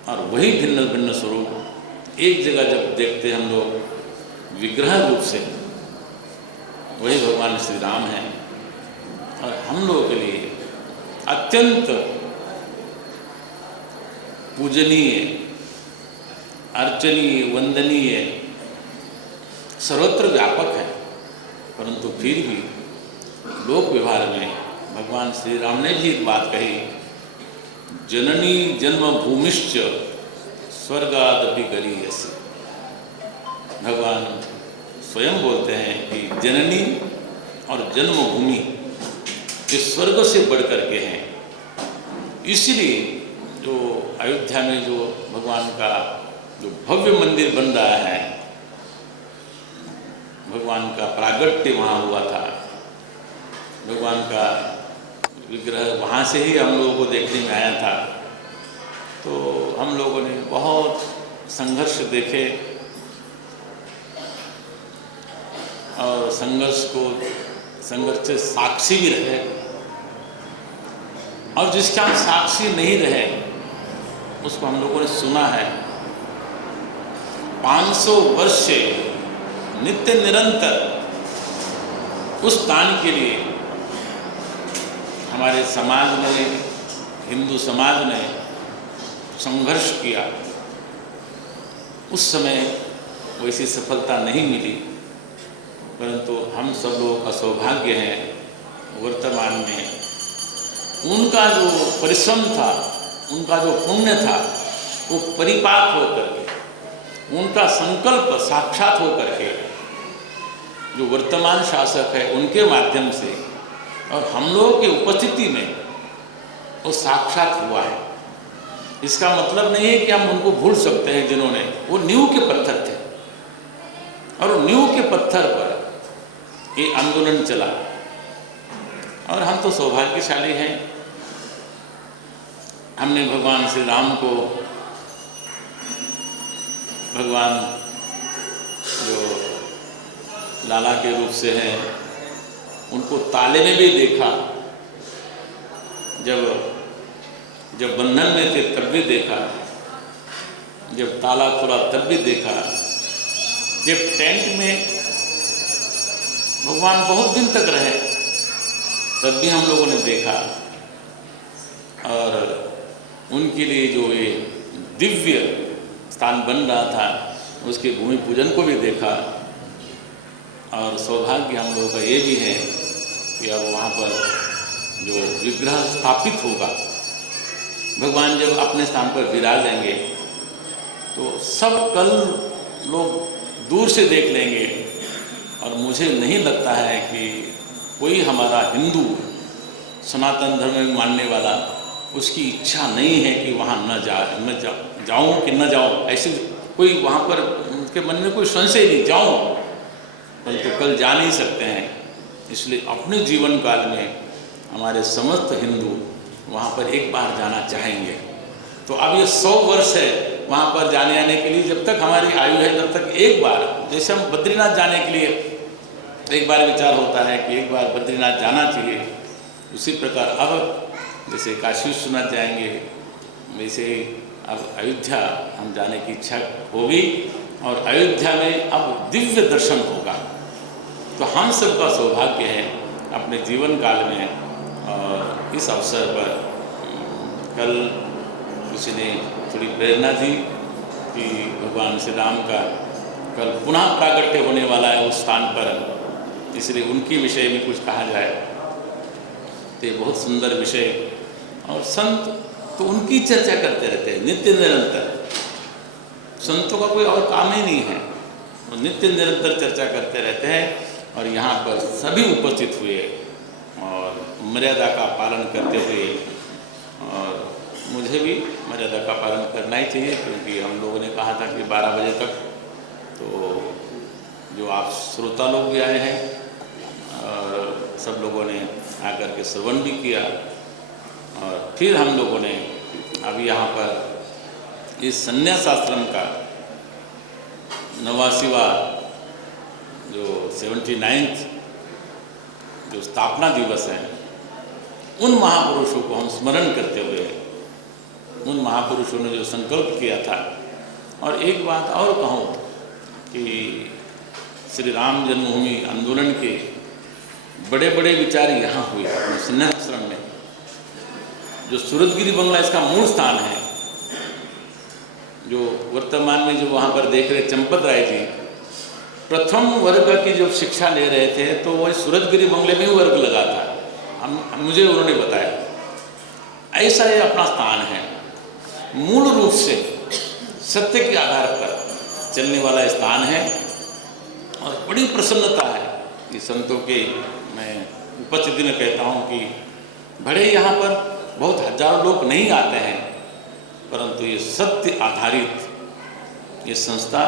और वही भिन्न भिन्न स्वरूप एक जगह जब देखते हम लोग विग्रह रूप से, वही भगवान श्री राम हैं। और हम लोगों के लिए अत्यंत पूजनीय, अर्चनीय, वंदनीय, सर्वत्र व्यापक है। परंतु फिर भी लोक व्यवहार में भगवान श्री राम ने भी एक बात कही, जननी जन्म भूमिश्च स्वर्गादपि गरीयसी। भगवान स्वयं बोलते हैं कि जननी और जन्मभूमि ये स्वर्ग से बढ़ करके हैं। इसलिए जो अयोध्या में जो भगवान का जो भव्य मंदिर बन रहा है, भगवान का प्रागट्य वहाँ हुआ था, भगवान का विग्रह वहाँ से ही हम लोगों को देखने में आया था। तो हम लोगों ने बहुत संघर्ष देखे, और संघर्ष से साक्षी भी रहे, और जिसके हम साक्षी नहीं रहे उसको हम लोगों ने सुना है। 500 वर्ष से नित्य निरंतर उस दान के लिए हमारे समाज ने, हिंदू समाज ने संघर्ष किया। उस समय वैसी सफलता नहीं मिली, परंतु हम सब लोगों का सौभाग्य है वर्तमान में उनका जो परिश्रम था, उनका जो पुण्य था, वो परिपाक होकर के, उनका संकल्प साक्षात होकर के जो वर्तमान शासक है उनके माध्यम से और हम लोगों की उपस्थिति में वो साक्षात हुआ है। इसका मतलब नहीं है कि हम उनको भूल सकते हैं जिन्होंने, वो नींव के पत्थर थे और नींव के पत्थर पर ये आंदोलन चला। और हम तो सौभाग्यशाली हैं, हमने भगवान श्री राम को, भगवान जो लाला के रूप से हैं, उनको ताले में भी देखा, जब बंधन में थे तब भी देखा, जब ताला खुला तब भी देखा, जब टेंट में भगवान बहुत दिन तक रहे तब भी हम लोगों ने देखा। और उनके लिए जो ये दिव्य स्थान बन रहा था उसके भूमि पूजन को भी देखा। और सौभाग्य हम लोगों का ये भी है कि अब वहाँ पर जो विग्रह स्थापित होगा, भगवान जब अपने स्थान पर विराजेंगे तो सब कल लोग दूर से देख लेंगे। और मुझे नहीं लगता है कि कोई हमारा हिंदू सनातन धर्म में मानने वाला, उसकी इच्छा नहीं है कि वहाँ न जाऊँ कि न जाऊँ, ऐसे कोई वहाँ पर उनके मन में कोई संशय नहीं, जाऊँ परंतु कल जा नहीं सकते हैं। इसलिए अपने जीवन काल में हमारे समस्त हिंदू वहाँ पर एक बार जाना चाहेंगे। तो अब ये 100 वर्ष है वहाँ पर जाने आने के लिए, जब तक हमारी आयु है तब तक एक बार, जैसे हम बद्रीनाथ जाने के लिए एक बार विचार होता है कि एक बार बद्रीनाथ जाना चाहिए, उसी प्रकार अब जैसे काशी विश्वनाथ जाएंगे वैसे अब अयोध्या हम जाने की इच्छा होगी। और अयोध्या में अब दिव्य दर्शन होगा। तो हम सबका सौभाग्य है अपने जीवन काल में। और इस अवसर पर कल किसी ने थोड़ी प्रेरणा दी कि भगवान श्री राम का कल पुनः प्राकट्य होने वाला है उस स्थान पर, इसलिए उनके विषय में कुछ कहा जाए। तो ये बहुत सुंदर विषय। और संत तो उनकी चर्चा करते रहते हैं नित्य निरंतर, संतों का कोई और काम ही नहीं है, वो नित्य निरंतर चर्चा करते रहते हैं। और यहाँ पर सभी उपस्थित हुए और मर्यादा का पालन करते हुए, और मुझे भी मर्यादा का पालन करना ही चाहिए, क्योंकि हम लोगों ने कहा था कि 12 बजे तक। तो जो आप श्रोता लोग भी आए हैं और सब लोगों ने आकर के श्रवण भी किया। और फिर हम लोगों ने अभी यहाँ पर इस संन्यास आश्रम का 89वां जो 79th जो स्थापना दिवस है, उन महापुरुषों को हम स्मरण करते हुए, उन महापुरुषों ने जो संकल्प किया था। और एक बात और कहूँ कि श्री राम जन्मभूमि आंदोलन के बड़े बड़े विचार यहाँ हुए संन्यास आश्रम में। जो सूरतगिरी बंगला इसका मूल स्थान है, जो वर्तमान में जो वहाँ पर देख रहे चंपत राय जी प्रथम वर्ग की जब शिक्षा ले रहे थे तो वही सूरतगिरी बंगले में वर्ग लगा था। मुझे उन्होंने बताया ऐसा ये अपना स्थान है, मूल रूप से सत्य के आधार पर चलने वाला स्थान है। और बड़ी प्रसन्नता है कि संतों के, मैं उपस्थिति में कहता हूँ कि भले यहाँ पर बहुत हजारों लोग नहीं आते हैं, परंतु ये सत्य आधारित ये संस्था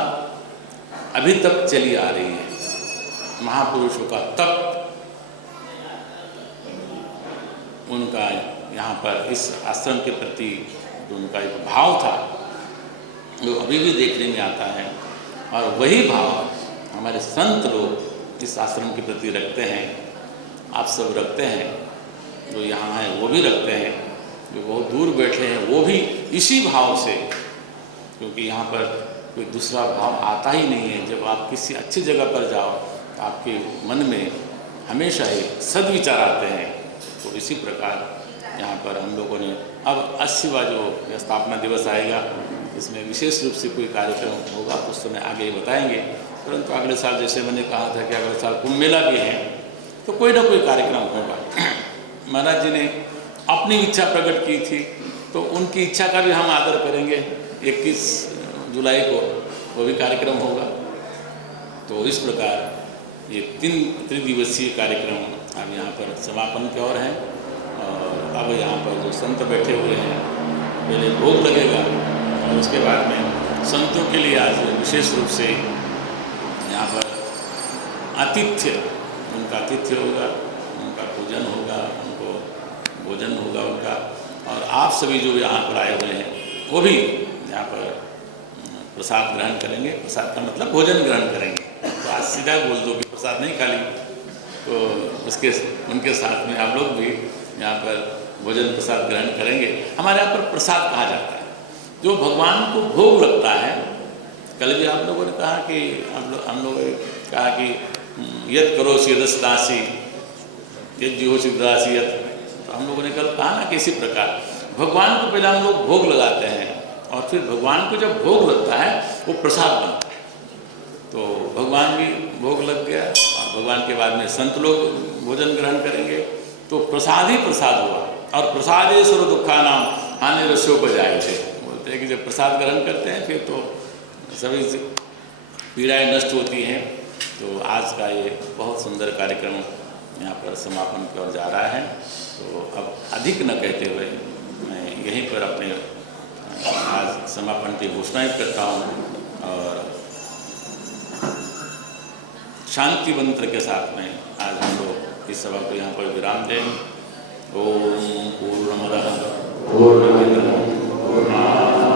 अभी तक चली आ रही है। महापुरुषों का तप, उनका यहाँ पर इस आश्रम के प्रति जो उनका एक भाव था वो अभी भी देखने में आता है। और वही भाव हमारे संत लोग इस आश्रम के प्रति रखते हैं, आप सब रखते हैं, जो यहाँ हैं वो भी रखते हैं, जो बहुत दूर बैठे हैं वो भी इसी भाव से, क्योंकि यहाँ पर कोई दूसरा भाव आता ही नहीं है। जब आप किसी अच्छी जगह पर जाओ तो आपके मन में हमेशा ही सद्विचार आते हैं। तो इसी प्रकार यहाँ पर हम लोगों ने अब 80वां जो स्थापना दिवस आएगा, इसमें विशेष रूप से कोई कार्यक्रम होगा तो उस समय आगे बताएंगे। परंतु अगले साल जैसे मैंने कहा था कि अगले साल कुंभ मेला भी है, तो कोई ना कोई कार्यक्रम होगा। महाराज जी ने अपनी इच्छा प्रकट की थी, तो उनकी इच्छा का भी हम आदर करेंगे। 21 जुलाई को वो भी कार्यक्रम होगा। तो इस प्रकार ये 3 त्रिदिवसीय कार्यक्रम अब यहाँ पर समापन की ओर हैं। और अब यहाँ पर जो संत बैठे हुए हैं पहले भोग लगेगा और उसके बाद में संतों के लिए आज विशेष रूप से यहाँ पर आतिथ्य, उनका आतिथ्य होगा, उनका पूजन होगा, उनको भोजन होगा उनका। और आप सभी जो यहाँ पर आए हुए हैं वो भी यहाँ पर प्रसाद ग्रहण करेंगे। प्रसाद का मतलब भोजन ग्रहण करेंगे। तो आज सीधा बोल दो कि प्रसाद नहीं खा ली, तो उनके साथ में आप लोग भी यहाँ पर भोजन प्रसाद ग्रहण करेंगे। हमारे यहाँ पर प्रसाद कहा जाता है जो भगवान को भोग लगता है। कल भी आप लोगों ने कहा कि हम लोगों ने कहा कि यद करो यदस्तासी यद जीहो सिद्धासी यद। तो हम लोगों ने कल कहा ना कि इसी प्रकार भगवान को पहले हम लोग भोग लगाते हैं और फिर भगवान को जब भोग लगता है वो प्रसाद बनता है। तो भगवान भी भोग लग गया और भगवान के बाद में संत लोग भोजन ग्रहण करेंगे। तो प्रसाद ही प्रसाद हुआ। और प्रसादे सर्व दुखानाम हानि रसोपजाय थे, बोलते हैं कि जब प्रसाद ग्रहण करते हैं फिर तो सभी पीड़ाएँ नष्ट होती हैं। तो आज का ये बहुत सुंदर कार्यक्रम यहाँ पर समापन की ओर जा रहा है। तो अब अधिक न कहते हुए मैं यहीं पर अपने आज समापन की घोषणा करता हूँ और शांति मंत्र के साथ में आज हम लोग इस सभा को यहाँ पर विराम देंगे। ओम पूर्णमदः पूर्णमिदं पूर्णात्